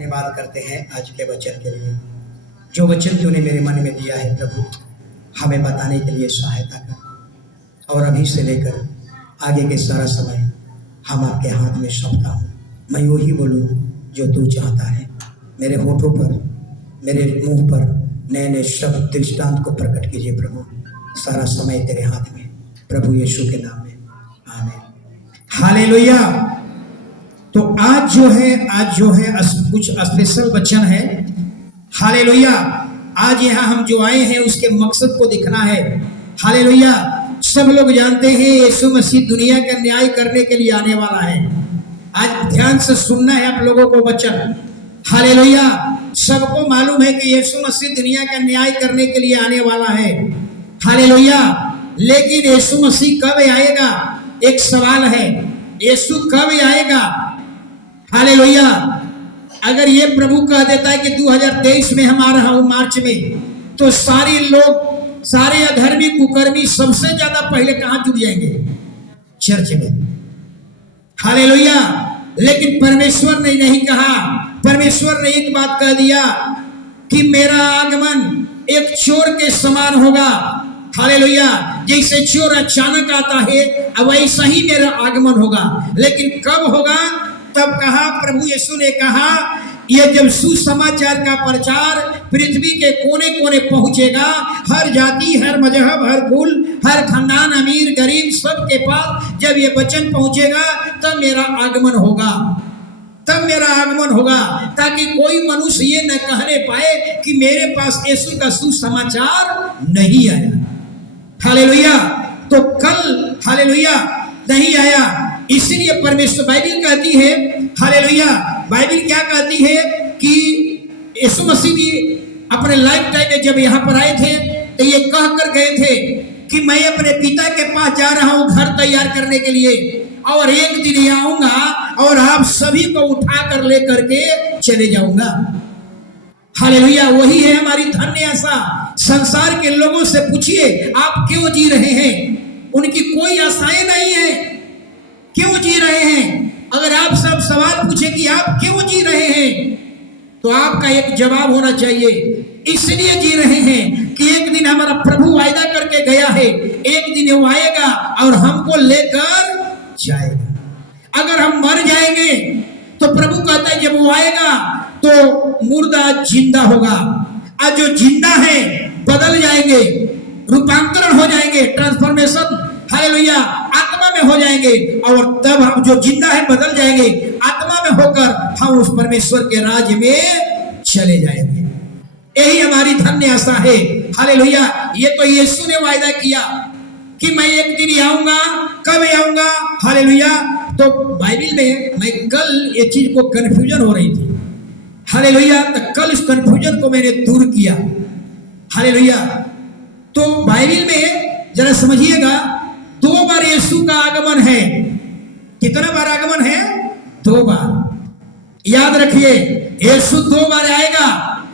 धन्यवाद करते हैं आज के वचन के लिए। जो वचन तूने मेरे मन में दिया है प्रभु, हमें बताने के लिए सहायता कर। और अभी से लेकर आगे के सारा समय हम आपके हाथ में सौंपता हूँ। मैं यूँ ही बोलूँ जो तू चाहता है। मेरे होठों पर, मेरे मुंह पर नए नए शब्द दृष्टांत को प्रकट कीजिए प्रभु। सारा समय तेरे हाथ में, प्रभु यीशु के नाम में, आमीन। हालेलुया। तो आज जो है कुछ स्पेशल वचन है। हालेलुया। आज यहाँ हम जो आए हैं उसके मकसद को दिखना है। हालेलुया। सब लोग जानते हैं यीशु मसीह दुनिया का न्याय करने के लिए आने वाला है। आज ध्यान से सुनना है आप लोगों को वचन। हालेलुया। सबको मालूम है कि यीशु मसीह दुनिया का न्याय करने के लिए आने वाला है। हालेलुया। लेकिन यीशु मसीह कब आएगा, एक सवाल है। यीशु कब आएगा? हालेलुया। अगर ये प्रभु कह देता है कि 2023 में हम आ रहा हूं मार्च में, तो सारे लोग, सारे अधर्मी कुकर्मी सबसे ज्यादा पहले कहां जुट जाएंगे? चर्च में। हालेलुया। लेकिन परमेश्वर ने नहीं कहा। परमेश्वर ने एक बात कह दिया कि मेरा आगमन एक चोर के समान होगा। हालेलुया। जैसे चोर अचानक आता है वैसा ही मेरा आगमन होगा। लेकिन कब होगा? तब कहा, प्रभु यीशु ने कहा, यह जब सुसमाचार का प्रचार पृथ्वी के कोने कोने पहुंचेगा, हर जाति, हर मजहब, हर कुल, हर खानदान, अमीर गरीब सबके पास जब ये वचन पहुंचेगा, तब मेरा आगमन होगा। तब मेरा आगमन होगा, ताकि कोई मनुष्य ये न कहने पाए कि मेरे पास यीशु का सुसमाचार नहीं आया। हालेलुया। तो कल हालेलुया नहीं आया, इसलिए परमेश्वर, बाइबिल कहती है, हालेलुया, बाइबिल क्या कहती है कि यीशु मसीह भी अपने लाइफ टाइम में जब यहाँ पर आए थे तो ये कह कर गए थे कि मैं अपने पिता के पास जा रहा हूँ घर तैयार करने के लिए, और एक दिन आऊंगा और आप सभी को उठा कर लेकर के चले जाऊंगा। हालेलुया। वही है हमारी धन्य आशा। संसार के लोगों से पूछिए आप क्यों जी रहे हैं, उनकी कोई आशाएं नहीं है। क्यों जी रहे हैं? अगर आप सब सवाल पूछे कि आप क्यों जी रहे हैं, तो आपका एक जवाब होना चाहिए, इसलिए जी रहे हैं कि एक दिन हमारा प्रभु वायदा करके गया है, एक दिन वो आएगा और हमको लेकर जाएगा। अगर हम मर जाएंगे तो प्रभु कहता है जब वो आएगा तो मुर्दा जिंदा होगा, और जो जिंदा है बदल जाएंगे, रूपांतरण हो जाएंगे, ट्रांसफॉर्मेशन, हालेलुया, आत्मा में हो जाएंगे, और तब हम जो जिंदा है बदल जाएंगे, आत्मा में होकर हम उस परमेश्वर के राज्य में चले जाएंगे। यही हमारी धन्य आशा है। हालेलुया। ये तो यीशु ने वायदा किया कि मैं एक दिन आऊंगा। कब आऊंगा? हालेलुया। तो बाइबिल में, मैं कल ये चीज को कंफ्यूजन हो रही थी, हालेलुया, तो कल इस कंफ्यूजन को मैंने दूर किया। हालेलुया। तो बाइबिल में जरा समझिएगा, 2 बार यीशु का आगमन है। कितना बार आगमन है? 2 बार। याद रखिए, यीशु 2 बार आएगा,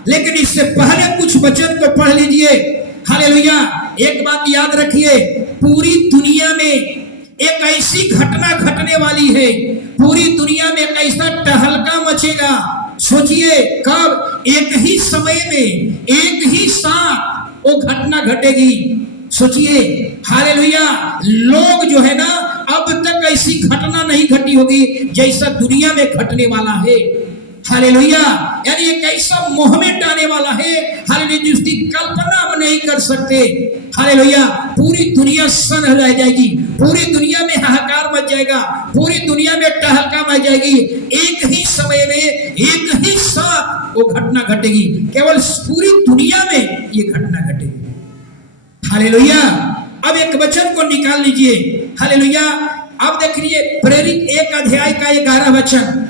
लेकिन इससे पहले कुछ वचन को पढ़ लीजिए। हालेलुया। एक बात याद रखिए, पूरी दुनिया में एक ऐसी घटना घटने वाली है, पूरी दुनिया में एक ऐसा टहलका मचेगा। सोचिए कब? एक ही समय में, एक ही साथ वो घटना घटेगी। सोचिए। हालेलुया। लोग जो है ना, अब तक ऐसी घटना नहीं घटी होगी जैसा दुनिया में घटने वाला है। हालेलुया। यानी एक ऐसा मोह में डालने वाला है, हालेलुया, जिसकी कल्पना हम नहीं कर सकते। हालेलुया। पूरी दुनिया सन रह जाएगी, पूरी दुनिया में हाहाकार मच जाएगा, पूरी दुनिया में टहलका मच जाएगी। एक ही समय में, एक ही साथ वो घटना घटेगी। केवल पूरी दुनिया में ये घटना घटेगी। हालेलुया। अब एक वचन को निकाल लीजिए। हालेलुया। अब देख लीजिए, प्रेरित 1 अध्याय का 11 वचन।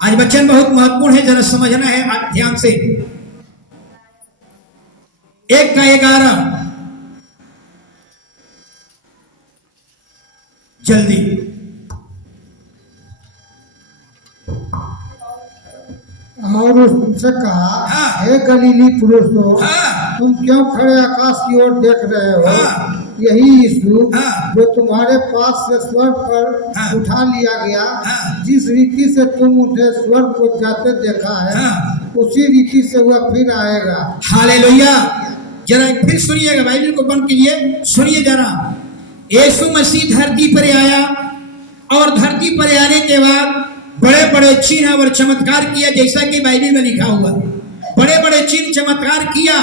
आज वचन बहुत महत्वपूर्ण है, जरा समझना है ध्यान से। 1 का 11 जल्दी। और उससे कहा, हाँ। हे गलीली पुरुषों, हाँ। तुम क्यों खड़े आकाश की ओर देख रहे हो? हाँ। यही यीशु हाँ। जो तुम्हारे पास से स्वर्ग पर हाँ। उठा लिया गया, हाँ। जिस रीति से तुम उन्हें स्वर्ग को जाते देखा है, हाँ। उसी रीति से वह फिर आएगा। हालेलुया। जरा फिर सुनिएगा, बाइबल को बंद कीजिए, सुनिए जरा। यीशु मसीह धरती पर आया और धरती पर आने के बाद बड़े बड़े चिन्ह और चमत्कार किया, जैसा कि बाइबल में लिखा हुआ, बड़े बड़े चिन्ह चमत्कार किया।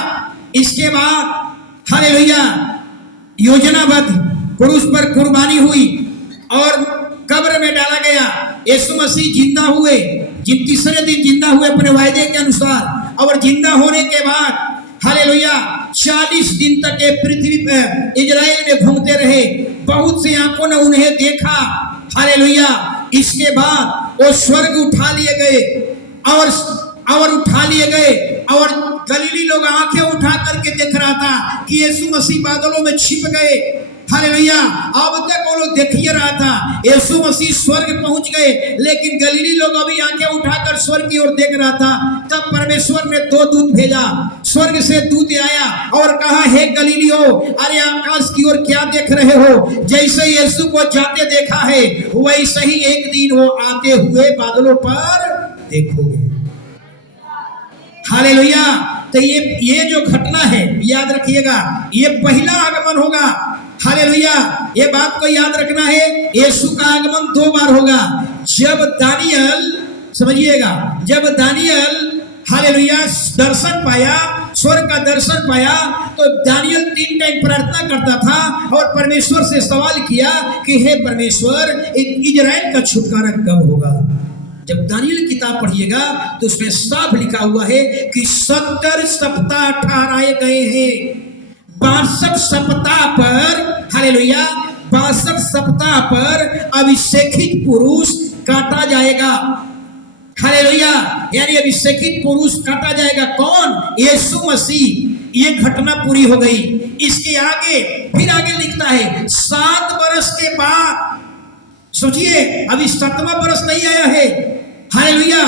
इसके बाद हालेलुया योजनाबद्ध क्रूस पर कुर्बानी हुई और कब्र में डाला गया। यीशु मसीह जिंदा हुए, तीसरे दिन जिंदा हुए अपने वायदे के अनुसार, और जिंदा होने के बाद हालेलुया 40 दिन तक ये पृथ्वी पर इजराइल में घूमते रहे। बहुत सी आंखों ने उन्हें देखा। हालेलुया। इसके बाद वो स्वर्ग उठा लिए गए और उठा लिए गए, और गलीली लोग आंखें उठा करके देख रहा था कि यीशु मसीह बादलों में छिप गए। हालेलुया। अब तक वो लोग देख ही रहा था यीशु मसीह स्वर्ग पहुंच गए, लेकिन गलीली लोग अभी आंखें उठाकर स्वर्ग की ओर देख रहा था। तब परमेश्वर ने 2 दूत भेजा। स्वर्ग से दूत आया और कहा, हे गलीलियो, अरे आकाश की ओर क्या देख रहे हो? जैसे यीशु को जाते देखा है, वैसे ही एक दिन वो आते हुए बादलों पर देखोगे। हालेलुया। तो ये जो घटना है, याद रखिएगा, ये पहला आगमन होगा। हालेलुया। ये बात को याद रखना है, यीशु का आगमन 2 बार होगा। जब दानियल, समझिएगा, जब दानियल हालेलुया दर्शन पाया, स्वर्ग का दर्शन पाया, तो दानियल 3 टाइम प्रार्थना करता था और परमेश्वर से सवाल किया कि हे परमेश्वर, इजराइल का छुटकारा कब होगा? जब दानियल किताब पढ़िएगा तो उसमें साफ लिखा हुआ है कि 70 सप्ताह ठहराए गए हैं। 62 सप्ताह पर, हालेलुया, 62 सप्ताह पर अभिषेकित पुरुष काटा जाएगा। हालेलुया। यानी अभिषेकित पुरुष काटा जाएगा। कौन? यीशु मसीह। ये घटना पूरी हो गई। इसके आगे फिर आगे लिखता है 7 वर्ष के बाद, सोचिए, अभी 7वां वर्ष नहीं आया है। हालेलुया।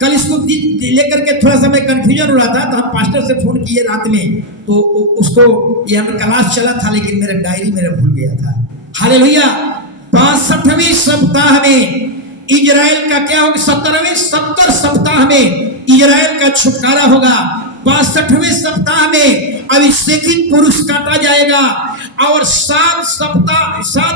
कल इसको लेकर के थोड़ा सा मैं कंफ्यूजन हो रहा था, तो हम पास्टर से फोन किए रात में, तो उसको ये हमें क्लास चला था, लेकिन मेरा डायरी मेरा भूल गया था। हालेलुया। 62वें सप्ताह में इजराइल का क्या होगा? 70 सप्ताह में इजराइल का छुटकारा होगा। 62वें सप्ताह में अभिषेकित पुरुष काटा जाएगा, और 7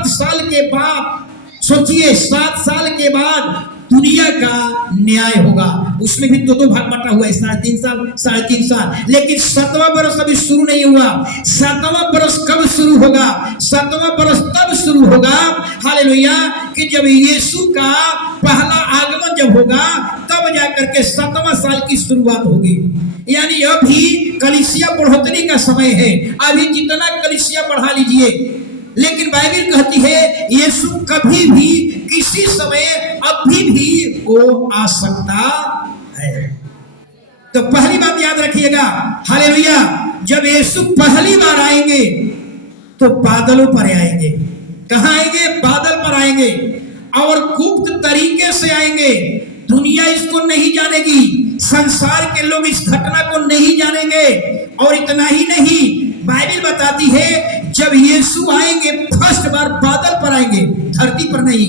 साल के बाद, सोचिए, 7 साल के बाद दुनिया का न्याय होगा। उसमें भी 2 भाग बटा हुआ है, 3.5 साल। लेकिन 7वां बरस अभी शुरू नहीं हुआ। 7वां बरस कब शुरू होगा? 7वां बरस तब शुरू होगा, हालेलुया, कि जब यीशु का पहला आगमन जब होगा, तब जाकर के 7वां साल की शुरुआत होगी। यानी अभी कलीसिया बढ़ोतरी का समय है। अभी जितना कलीसिया बढ़ा लीजिए, लेकिन बाइबल कहती है यीशु कभी भी, किसी समय, अभी भी वो आ सकता है। तो पहली बात याद रखिएगा, हालेलुया, जब यीशु पहली बार आएंगे तो बादलों पर आएंगे। कहां आएंगे? बादल पर आएंगे, और गुप्त तरीके से आएंगे। दुनिया इसको नहीं जानेगी, संसार के लोग इस घटना को नहीं जानेंगे। और इतना ही नहीं, बाइबल बताती है जब यीशु आएंगे फर्स्ट बार बादल पर आएंगे, धरती पर नहीं,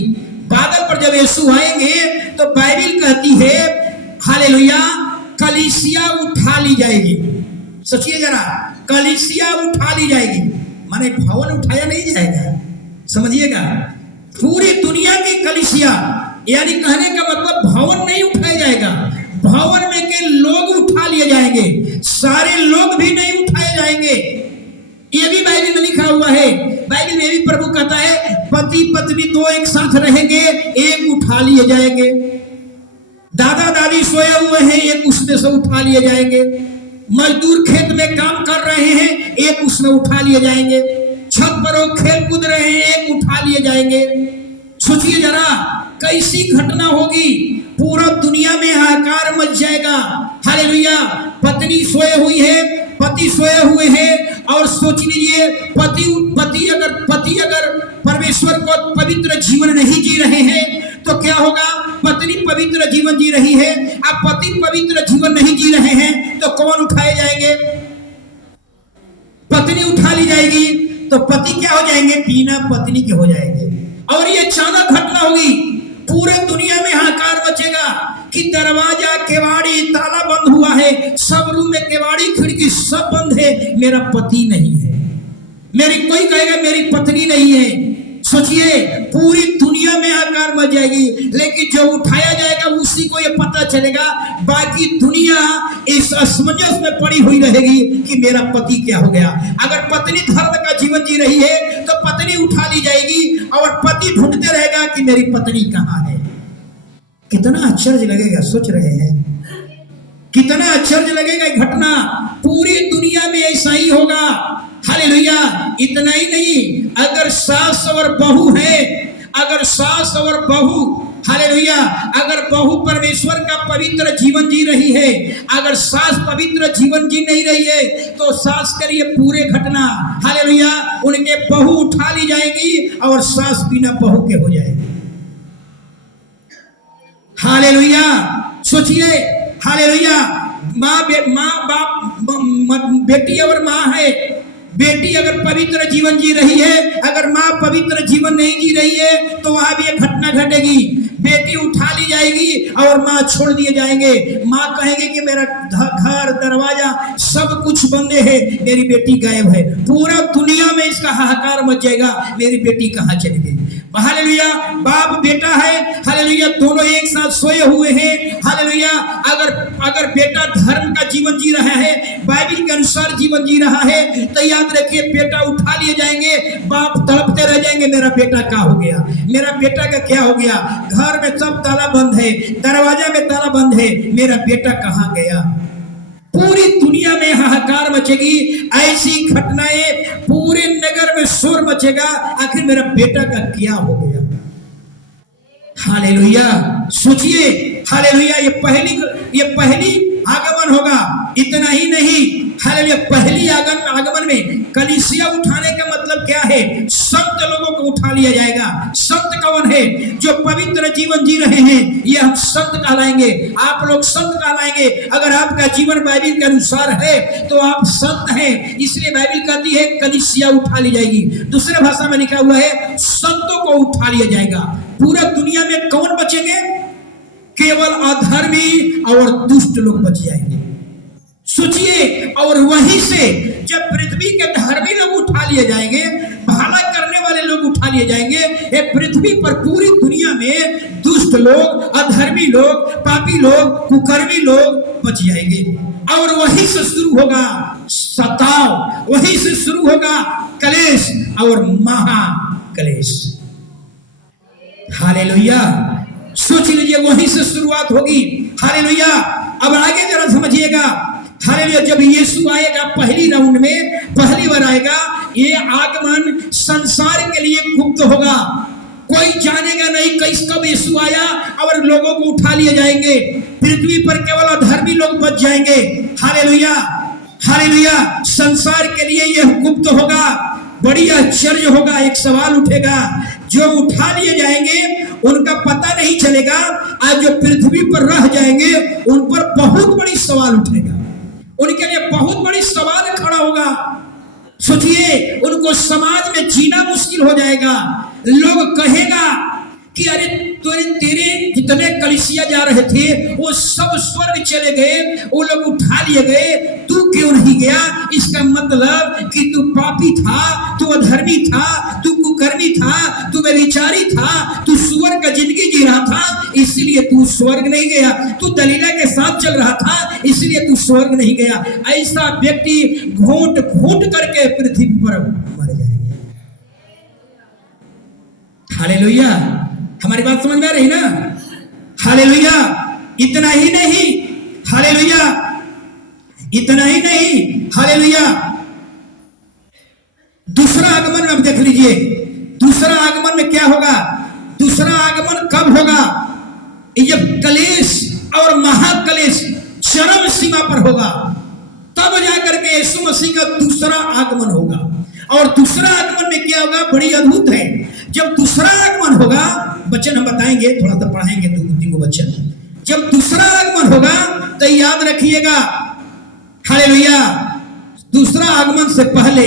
बादल पर जब यीशु आएंगे तो बाइबल कहती है, हालेलुया, कलीसिया उठा ली जाएगी। सोचिए जरा, कलीसिया उठा ली जाएगी, माने भवन उठाया नहीं जाएगा, समझिएगा, पूरी दुनिया की कलीसिया। यानी कहने का मतलब भवन नहीं उठाया जाएगा, भवन में के लोग उठा लिए जाएंगे, सारे लोग भी नहीं उठाए जाएंगे। ये भी बाइबल में लिखा हुआ है। बाइबल में भी प्रभु कहता है पति पत्नी 2 एक साथ रहेंगे, एक उठा लिए जाएंगे। दादा दादी सोए हुए हैं, एक उसमें से उठा लिए जाएंगे। मजदूर खेत में काम कर रहे हैं, एक उसमें उठा लिए जाएंगे। छत पर वो खेल कूद रहे हैं, एक उठा लिए जाएंगे। सोचिए जरा कैसी घटना होगी, पूरा दुनिया में हाहाकार मच जाएगा। हालेलुया। पत्नी सोए हुई है, पति सोए हुए हैं, और सोच लीजिए पति अगर परमेश्वर को पवित्र जीवन नहीं जी रहे हैं तो क्या होगा? पत्नी पवित्र जीवन जी रही है, अब पति पवित्र जीवन नहीं जी रहे हैं तो कौन उठाए जाएंगे? पत्नी उठा ली जाएगी। तो पति क्या हो जाएंगे? बिना पत्नी के हो जाएंगे। और ये अचानक घटना होगी, पूरे दुनिया में हाहाकार मचेगा कि दरवाजा केवाड़ी ताला बंद हुआ है, सब रूम में केवाड़ी खिड़की सब बंद है, मेरा पति नहीं है, मेरी कोई कहेगा मेरी पत्नी नहीं है। सोचिए, पूरी दुनिया में हाहाकार मच जाएगी, लेकिन जो उठाया जाएगा उसी को ये पता चलेगा, बाकी दुनिया इस असमंजस में पड़ी हुई रहेगी कि मेरा पति क्या हो गया। अगर पत्नी धर्म का जीवन जी रही है तो पत्नी उठा ली जाएगी और पति ढूंढते रहेगा कि मेरी पत्नी कहाँ है। कितना आश्चर्य लगेगा, सोच रहे हैं? कितना आश्चर्य लगेगा ये घटना। पूरी दुनिया में ऐसा ही होगा। हालेलुया। इतना ही नहीं, अगर सास और बहू है, अगर सास और बहू, हालेलुया, अगर बहू परमेश्वर का पवित्र जीवन जी रही है, अगर सास पवित्र जीवन जी नहीं रही है, तो सास के लिए पूरे घटना, हालेलुया, उनके बहू उठा ली जाएगी और सास बिना बहू के हो जाएगी। हालेलुया। सोचिए, हालेलुया, माँ बाप, बेटी और माँ है, बेटी अगर पवित्र जीवन जी रही है, अगर माँ पवित्र जीवन नहीं जी रही है, तो वहां भी एक घटना घटेगी, बेटी उठा ली जाएगी और माँ छोड़ दिए जाएंगे। माँ कहेंगे कि मेरा घर दरवाजा सब कुछ बंद है, मेरी बेटी गायब है। पूरा दुनिया में इसका हाहाकार मच जाएगा, मेरी बेटी कहाँ चली गई। हालेलुया। बाप बेटा है, हालेलुया, दोनों एक साथ सोए हुए हैं। हालेलुया। अगर बेटा धर्म का जीवन जी रहा है, बाइबल के अनुसार जीवन जी रहा है, तो याद रखिए बेटा उठा लिए जाएंगे, बाप तड़पते रह जाएंगे, मेरा बेटा क्या हो गया, मेरा बेटा का क्या हो गया। घर में सब ताला बंद है, दरवाजा में ताला बंद है, मेरा बेटा कहाँ गया। पूरी दुनिया में हाहाकार मचेगी, ऐसी घटनाएं, पूरे नगर में शोर मचेगा, आखिर मेरा बेटा का क्या हो गया। हालेलुया। सोचिए, हालेलुया, ये पहली आगमन होगा। इतना ही नहीं, हालेलुया, पहली आगमन में कलीसिया उठाने का मतलब क्या है? संत लोगों को उठा लिया जाएगा। संत कौन है? जो पवित्र जीवन जी रहे हैं, ये हम संत कहलाएंगे। आप लोग संत कहलाएंगे। अगर आपका जीवन बाइबल के अनुसार है तो आप संत हैं। इसलिए बाइबल कहती है कलीसिया उठा ली जाएगी। दूसरे भाषा में लिखा हुआ है संतों को उठा लिया जाएगा। पूरा दुनिया में कौन बचेंगे? केवल अधर्मी और दुष्ट लोग बच जाएंगे। सोचिए, और वहीं से जब पृथ्वी के धर्मी लोग उठा लिए जाएंगे, भला करने वाले लोग उठा लिए जाएंगे, ये पृथ्वी पर पूरी दुनिया में दुष्ट लोग, अधर्मी लोग, पापी लोग, कुकर्मी लोग बच जाएंगे। और वहीं से शुरू होगा सताव, वहीं से शुरू होगा कलेश और महाकलेश। हालेलुया। सोच लीजिए, वहीं से शुरुआत होगी। हालेलुया। अब आगे जरा समझिएगा। हालेलुया। जब यीशु आएगा पहली राउंड में, पहली बार आएगा, ये आगमन संसार के लिए गुप्त होगा। कोई जानेगा नहीं कब यीशु आया और लोगों को उठा लिए जाएंगे। पृथ्वी पर केवल अधर्मी लोग बच जाएंगे। हालेलुया। हालेलुया। संसार के लिए यह गुप्त होगा। बड़ी आश्चर्य होगा। एक सवाल उठेगा, जो उठा लिए जाएंगे उनका पता नहीं चलेगा, आज जो पृथ्वी पर रह जाएंगे उन पर बहुत बड़ी सवाल उठेगा, उनके लिए बहुत बड़ी सवाल खड़ा होगा। सोचिए, उनको समाज में जीना मुश्किल हो जाएगा। लोग कहेगा कि अरे तेरे जितने कलीसिया जा रहे थे वो सब स्वर्ग चले गए, वो लोग उठा लिए गए, तू क्यों नहीं गया? इसका मतलब कि तू पापी था, तू अधर्मी था, तू कुकर्मी था, तू व्यभिचारी था, तू सुअर का जिंदगी जी रहा था, इसीलिए तू स्वर्ग नहीं गया। तू दलीला के साथ चल रहा था, इसलिए तू स्वर्ग नहीं गया। ऐसा व्यक्ति घोंट घोंट करके पृथ्वी पर मर जाएंगे। हालेलुया। हमारी बात समझ में आ रही ना? हालेलुया। इतना ही नहीं, हालेलुया, इतना ही नहीं, हालेलुया, दूसरा आगमन में आप देख लीजिए, दूसरा आगमन में क्या होगा? दूसरा आगमन कब होगा? जब कलेश और महाकलेश चरम सीमा पर होगा, तब जाकर के यीशु मसीह का दूसरा आगमन होगा। और दूसरा आगमन में क्या होगा? बड़ी अद्भुत है। जब दूसरा आगमन होगा, वचन हम बताएंगे, थोड़ा सा पढ़ाएंगे, दो तीन वचन। जब दूसरा आगमन होगा तो याद रखिएगा, हालेलुया, दूसरा आगमन से पहले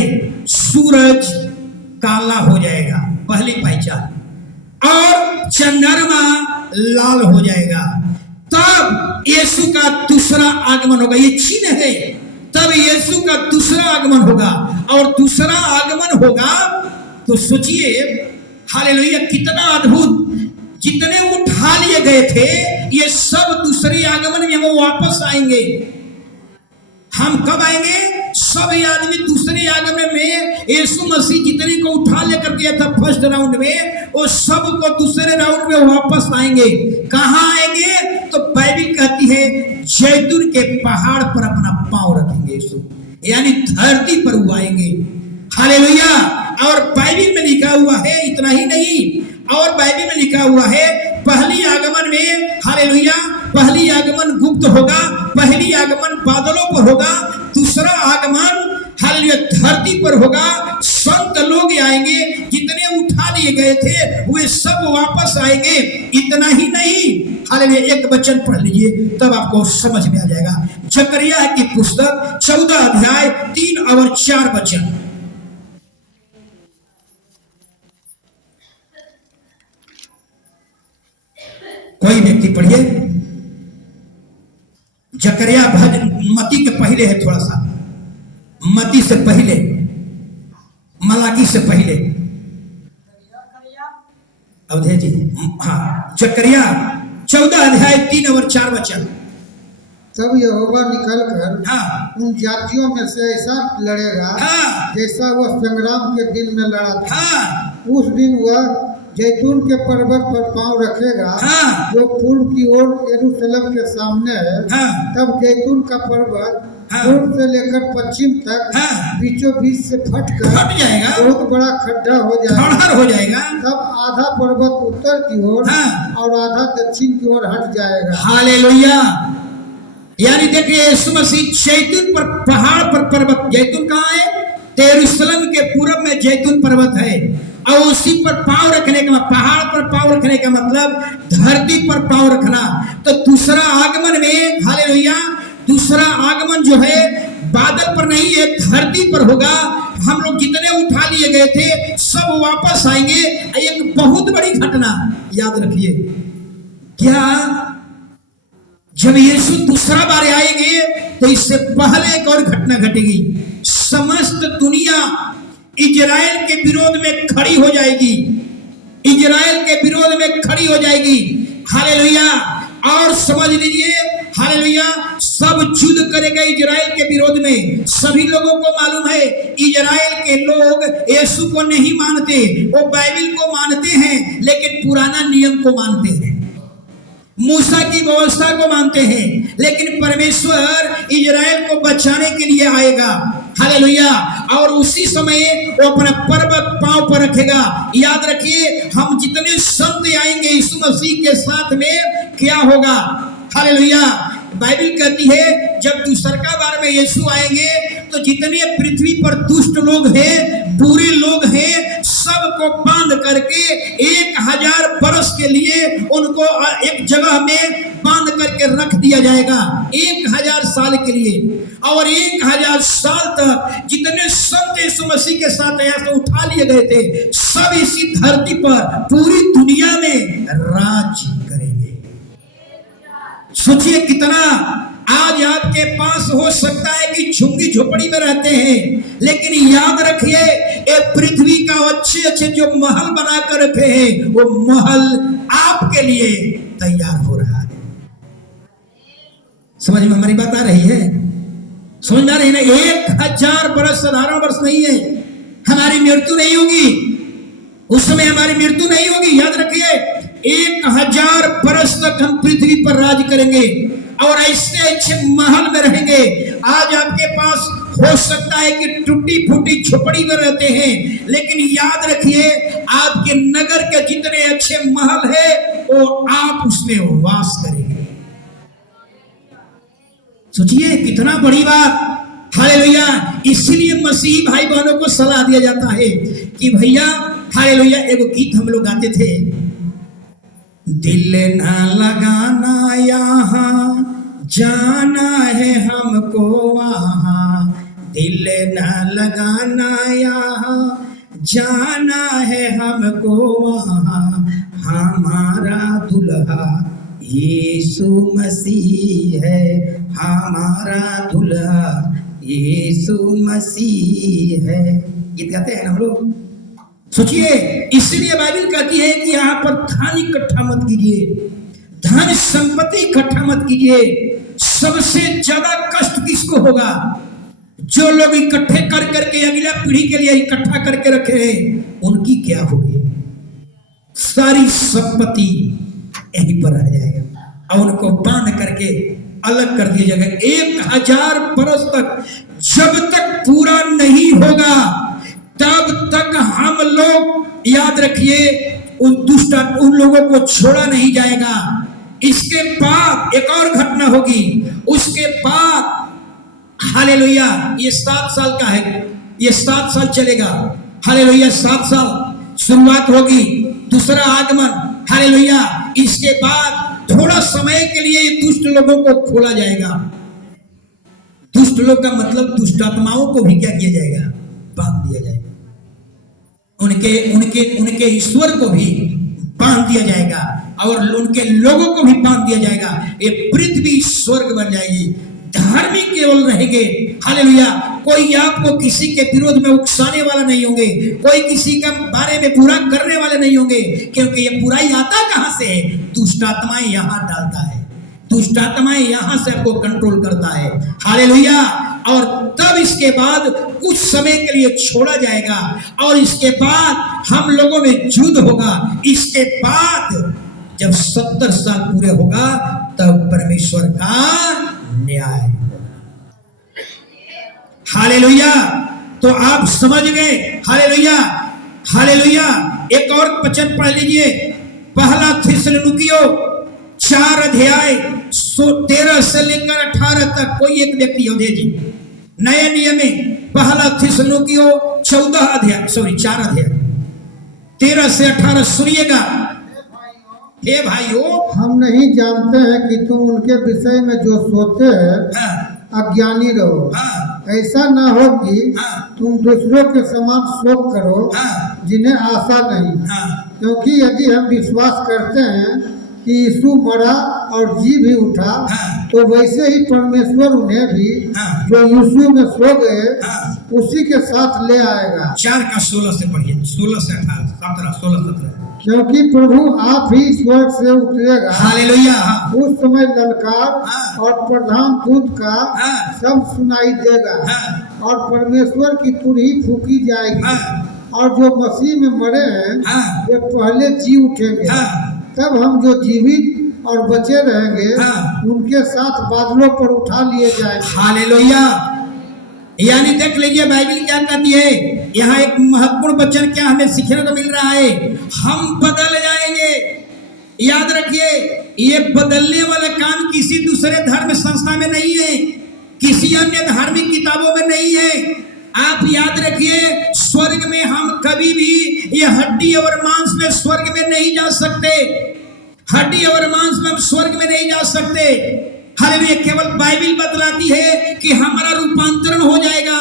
सूरज काला हो जाएगा, पहली पहचान, और चंद्रमा लाल हो जाएगा, तब यीशु का दूसरा आगमन होगा। ये चिन्ह है, तब यीशु का दूसरा आगमन होगा। और दूसरा आगमन होगा तो सोचिए, हालेलुया, कितना अद्भुत। जितने उठा लिए गए थे ये सब दूसरे आगमन में वो वापस आएंगे। हम कब आएंगे? सब आदमी दूसरे आगमन में यीशु मसीह जितने को उठा लेकर गया था फर्स्ट राउंड में, वो सब को दूसरे राउंड में वापस आएंगे। कहाँ आएंगे? तो बाइबिल कहती है जैतून के पहाड़ पर अपना पांव रखेंगे यीशु, यानी धरती पर वो आएंगे। हालेलुया। और बाइबिल में लिखा हुआ है, इतना ही नहीं, और बाइबिल में लिखा हुआ है पहली आगमन में, हालेलुया, पहली आगमन गुप्त होगा, पहली आगमन बादलों पर होगा, दूसरा आगमन हालेलुया धरती पर होगा। संत लोग आएंगे, जितने उठा लिए गए थे वे सब वापस आएंगे। इतना ही नहीं, हालेलुया, एक वचन पढ़ लीजिए तब आपको समझ में आ जाएगा। जकरिया की पुस्तक 14 अध्याय 3 और 4 वचन। कोई व्यक्ति पढ़िए। जकरिया भजन मती के पहले है, थोड़ा सा मती से पहले, मलाकी से पहले। अवधे जी, हाँ, जकरिया 14 अध्याय 3 और 4 वचन। तब यहोवा निकलकर हाँ, उन जातियों में से ऐसा लड़ेगा हाँ, जैसा वह संग्राम के दिन में लड़ा था। हाँ, उस दिन वह जैतून के पर्वत पर पांव रखेगा, हाँ, जो पूर्व की ओर यरूशलेम के सामने है। हाँ, तब जैतून का पर्वत हाँ, पूर्व से लेकर पश्चिम तक हाँ, बीचों बीच से फट जाएगा, बहुत बड़ा खड्डा हो जाएगा। खड़हर हो जाएगा। तब आधा पर्वत उत्तर की ओर हाँ, और आधा दक्षिण की ओर हट जाएगा। हालेलुया। यानी देखिए यीशु मसीह जैतून पर पहाड़ पर पर्वत, जैतून कहाँ है? यरूशलेम के पूरब में जैतून पर्वत है, और उसी पर पांव रखने का, पहाड़ पर पांव रखने का मतलब धरती पर पांव रखना। तो दूसरा आगमन में, हालेलुया, दूसरा आगमन जो है बादल पर नहीं है, धरती पर होगा। हम लोग जितने उठा लिए गए थे सब वापस आएंगे। एक बहुत बड़ी घटना याद रखिए, क्या जब यीशु दूसरा बार आएंगे तो इससे पहले एक और घटना घटेगी। समस्त दुनिया इजराइल के विरोध में खड़ी हो जाएगी, इजराइल के विरोध में खड़ी हो जाएगी। हालेलुया। और समझ लीजिए, हालेलुया, सब युद्ध करेगा इजराइल के विरोध में। सभी लोगों को मालूम है इजराइल के लोग यीशु को नहीं मानते, वो बाइबिल को मानते हैं लेकिन पुराना नियम को मानते हैं, मूसा की व्यवस्था को मानते हैं। लेकिन परमेश्वर इजराइल को बचाने के लिए आएगा। हालेलुया। और उसी समय वो अपना पर्वत पांव पर रखेगा। याद रखिए, हम जितने संत आएंगे यीशु मसीह के साथ में क्या होगा? हालेलुया। बाइबिल कहती है जब दूसरा बार में यीशु आएंगे तो जितने पृथ्वी पर दुष्ट लोग हैं, बुरे लोग हैं, सबको बांध करके 1000 बरस के लिए उनको एक जगह में बांध करके रख दिया जाएगा, 1000 साल के लिए। और 1000 साल तक जितने संत यीशु मसीह के साथ यहाँ से उठा लिए गए थे सब इसी धरती पर पूरी दुनिया में राज करेंगे। सोचिए कितना। आज आपके पास हो सकता है कि झुग्गी झोपड़ी में रहते हैं, लेकिन याद रखिए ये पृथ्वी का अच्छे अच्छे जो महल बना कर रखे हैं वो महल आपके लिए तैयार हो रहा है। समझ में हमारी बात आ रही है? समझ आ रही है ना? 1000 बरस साधारण वर्ष नहीं है। हमारी मृत्यु नहीं होगी, उस समय हमारी मृत्यु नहीं होगी। याद रखिए 1000 बरस तक हम पृथ्वी पर राज करेंगे और ऐसे अच्छे महल में रहेंगे। आज आपके पास हो सकता है कि टूटी फूटी झोपड़ी में रहते हैं, लेकिन याद रखिए आपके नगर के जितने अच्छे महल है वो आप उसमें वास करेंगे। सोचिए कितना बड़ी बात। हालेलुया। इसीलिए मसीही भाई बहनों को सलाह दिया जाता है कि भैया, हालेलुया, एगो गीत हम लोग गाते थे, दिल ना लगाना यहाँ जाना है हमको वहाँ, दिल ना लगाना यहाँ जाना है हमको वहाँ हमारा दुल्हा यीशु मसीह है, हमारा दुल्हा यीशु मसीह है। गीत गाते हैं हम लोग। सोचिए, इसलिए बाइबल कहती है कि यहाँ पर धन इकट्ठा मत कीजिए, धन संपत्ति इकट्ठा मत कीजिए। सबसे ज्यादा कष्ट किसको होगा? जो लोग इकट्ठे कर करके अगला पीढ़ी के लिए इकट्ठा करके रखे हैं, उनकी क्या होगी? सारी संपत्ति यहीं पर आ जाएगा और उनको बांध करके अलग कर दिया जाएगा। 1000 बरस तक जब तक पूरा नहीं होगा तब तक हम लोग, याद रखिए, उन लोगों को छोड़ा नहीं जाएगा। इसके बाद एक और घटना होगी। उसके बाद हालेलुया, ये 7 साल का है, ये 7 साल चलेगा। हालेलुया, 7 साल शुरुआत होगी, दूसरा आगमन। हालेलुया, इसके बाद थोड़ा समय के लिए ये दुष्ट लोगों को खोला जाएगा। दुष्ट लोग का मतलब दुष्ट आत्माओं को भी क्या किया जाएगा? बांध दिया जाएगा। उनके उनके उनके ईश्वर को भी बांध दिया जाएगा और उनके लोगों को भी बांध दिया जाएगा। ये पृथ्वी स्वर्ग बन जाएगी। धार्मिक केवल रहेंगे। हालेलुया, कोई आपको किसी के विरोध में उकसाने वाला नहीं होंगे, कोई किसी के बारे में बुरा करने वाले नहीं होंगे, क्योंकि ये बुराई आता कहां से है? दुष्ट आत्माएं यहां डालता है, दुष्ट आत्माएं यहां से आपको कंट्रोल करता है। हालेलुया, और तब इसके बाद कुछ समय के लिए छोड़ा जाएगा और इसके बाद हम लोगों में युद्ध होगा। इसके बाद जब 70 साल पूरे होगा तब परमेश्वर का न्याय। हालेलुया, तो आप समझ गए। Hallelujah, hallelujah. एक और वचन पढ़ लीजिए, पहला थिस्सलुनीकियों 4 अध्याय 13 से लेकर 18 तक। कोई एक व्यक्ति हो जी, नए नियम में पहला थिस्सलुनीकियों 4 अध्याय 13 से 18 सुनिएगा। हे भाइयों, हम नहीं जानते हैं कि तुम उनके विषय में जो सोचते हैं अज्ञानी रहो। ऐसा न हो कि तुम दूसरों के समान शोक करो जिन्हें आशा नहीं। क्योंकि यदि हम विश्वास करते हैं कि यीशु मरा और जी भी उठा, तो वैसे ही परमेश्वर उन्हें भी जो यीशु में सो गए उसी के साथ ले आएगा। 4 का 16 से पढ़िए, 16 से 18, 17, 16, 17। क्योंकि प्रभु आप ही स्वर्ग से उतरेगा। हालेलुया। उस समय ललकार और प्रधान दूत का सब सुनाई देगा और परमेश्वर की तुरही फूकी जाएगी और जो मसीह में मरे हैं वे पहले जी उठेंगे। तब हम जो जीवित और बचे रहेंगे उनके साथ बादलों पर उठा लिए जाएंगे। हालेलुया। यानी देख लीजिए बाइबल क्या कहती है। यहाँ एक महत्वपूर्ण वचन क्या हमें सीखने को मिल रहा है, हम बदल जाएंगे। याद रखिए, ये बदलने वाला काम किसी दूसरे धर्म संस्था में नहीं है, किसी अन्य धार्मिक किताबों में नहीं है। आप याद रखिए, स्वर्ग में हम कभी भी ये हड्डी और मांस में स्वर्ग में नहीं जा सकते। हड्डी और मांस में हम स्वर्ग में नहीं जा सकते। हालेलुया, केवल बाइबल बतलाती है कि हमारा रूपांतरण हो जाएगा।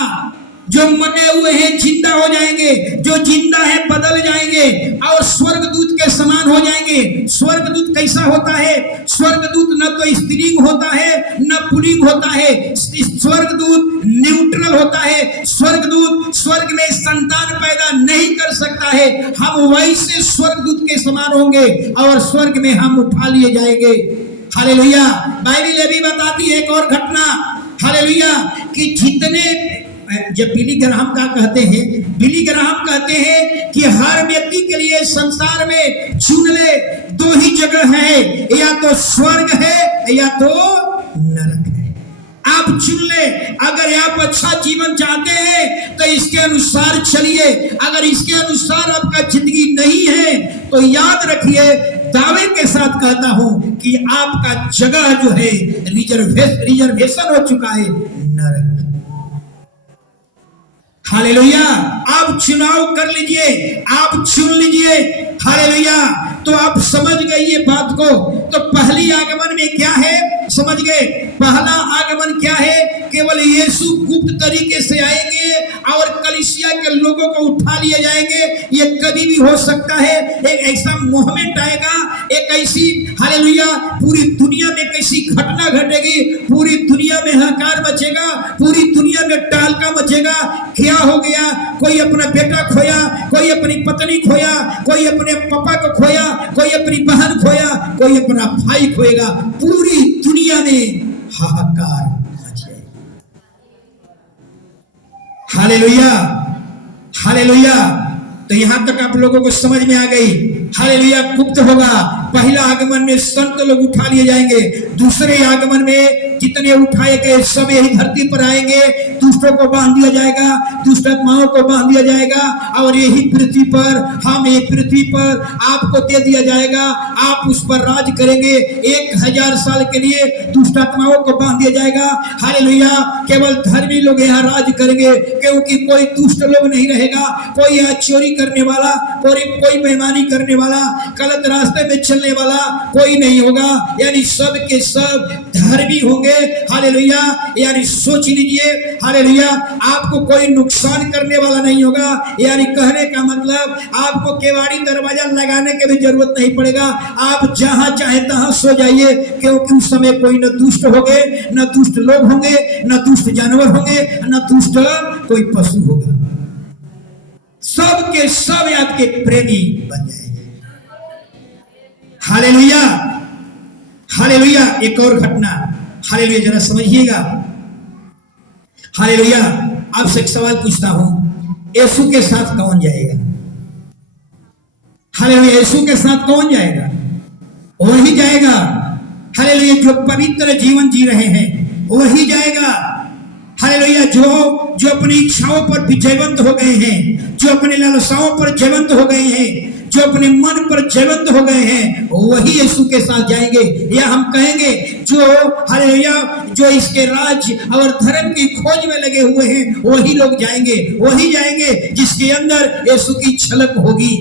जो मरे हुए हैं जिंदा हो जाएंगे, जो जिंदा है बदल जाएंगे और स्वर्गदूत के समान हो जाएंगे। स्वर्गदूत कैसा होता है? स्वर्गदूत न तो स्त्रीलिंग होता है न पुल्लिंग होता है। स्वर्गदूत न्यूट्रल होता है। स्वर्गदूत स्वर्ग में संतान पैदा नहीं कर सकता है। हम वैसे स्वर्गदूत के समान होंगे और स्वर्ग में हम उठा लिए जाएंगे। हालेलुया। बाइबल भी बताती है एक और घटना, हालेलुया, कि जितने, जब बिली ग्राहम का कहते हैं, बिली ग्राहम कहते हैं कि हर व्यक्ति के लिए संसार में चुन ले 2 ही जगह है, या तो स्वर्ग है या तो नरक है। आप चुन ले। अगर आप अच्छा जीवन चाहते हैं तो इसके अनुसार चलिए। अगर इसके अनुसार आपका जिंदगी नहीं है तो याद रखिए, दावे के साथ कहता हूं कि आपका जगह जो है रिजर्वेशन हो चुका है नरक। हालेलुया। आप चुनाव कर लीजिए, आप चुन लीजिए। हालेलुया। तो आप समझ गए ये बात को। तो पहली आगमन में क्या है, समझ गए? पहला आगमन क्या है? केवल यीशु गुप्त तरीके से आएंगे और कलीसिया के लोगों को उठा लिए जाएंगे। ये कभी भी हो सकता है। एक ऐसा मोमेंट आएगा, एक ऐसी हालेलुया पूरी दुनिया में कैसी घटना घटेगी, पूरी दुनिया में हाहाकार मचेगा, पूरी दुनिया में टहलका मचेगा। क्या हो गया? कोई अपना बेटा खोया, कोई अपनी पत्नी खोया, कोई अपने पापा को खोया, कोई अपनी बहन खोया, कोई अपना भाई खोएगा। पूरी दुनिया में हाहाकार मच जाएगा। Hallelujah, hallelujah. तो यहां तक आप लोगों को समझ में आ गई। हालेलुया। गुप्त होगा। पहला आगमन में संत लोग उठा लिए जाएंगे। दूसरे आगमन में जितने उठाए गए सब यही धरती पर आएंगे। दुष्टों को बांध दिया जाएगा, दुष्ट आत्माओं को बांध दिया जाएगा और यही पृथ्वी पर, हम ये पृथ्वी पर आपको दे दिया जाएगा। आप उस पर राज करेंगे 1000 साल के लिए। दुष्ट आत्माओं को बांध दिया जाएगा। हालेलुया। केवल धर्मी लोग यहाँ राज करेंगे, क्योंकि कोई दुष्ट लोग नहीं रहेगा। कोई यहाँ चोरी करने वाला, कोई बेईमानी करने वाला, गलत रास्ते में चलने वाला कोई नहीं होगा। यानी सब के सब धर्मी होंगे। हालेलुया। यानी सोच लीजिए, हालेलुया, आपको कोई नुकसान करने वाला नहीं होगा। यानी कहने का मतलब आपको केवाड़ी दरवाजा लगाने की भी जरूरत नहीं पड़ेगा। आप जहां चाहे तहां सो जाइए, क्योंकि उस समय कोई न दुष्ट होंगे, न दुष्ट लोग होंगे, न दुष्ट जानवर होंगे, न दुष्ट कोई पशु होगा। सब के सब आपके प्रेमी बन जाएंगे। Hallelujah, hallelujah. एक और घटना, हालेलुया, जरा समझिएगा। हालेलुया। आपसे एक सवाल पूछता हूं, यीशु के साथ कौन जाएगा? हालेलुया। यीशु के साथ कौन जाएगा? वही जाएगा। हालेलुया। जो पवित्र जीवन जी रहे हैं वही जाएगा। हालेलुया। जो अपनी इच्छाओं पर जयवंत हो गए हैं, जो अपने लालसाओं पर जयवंत हो गए हैं, जो अपने मन पर जयवंत हो गए हैं, वही यीशु के साथ जाएंगे। या हम कहेंगे जो हालेलुया जो इसके राज और धर्म की खोज में लगे हुए हैं वही लोग जाएंगे। वही जाएंगे जिसके अंदर यीशु की झलक होगी।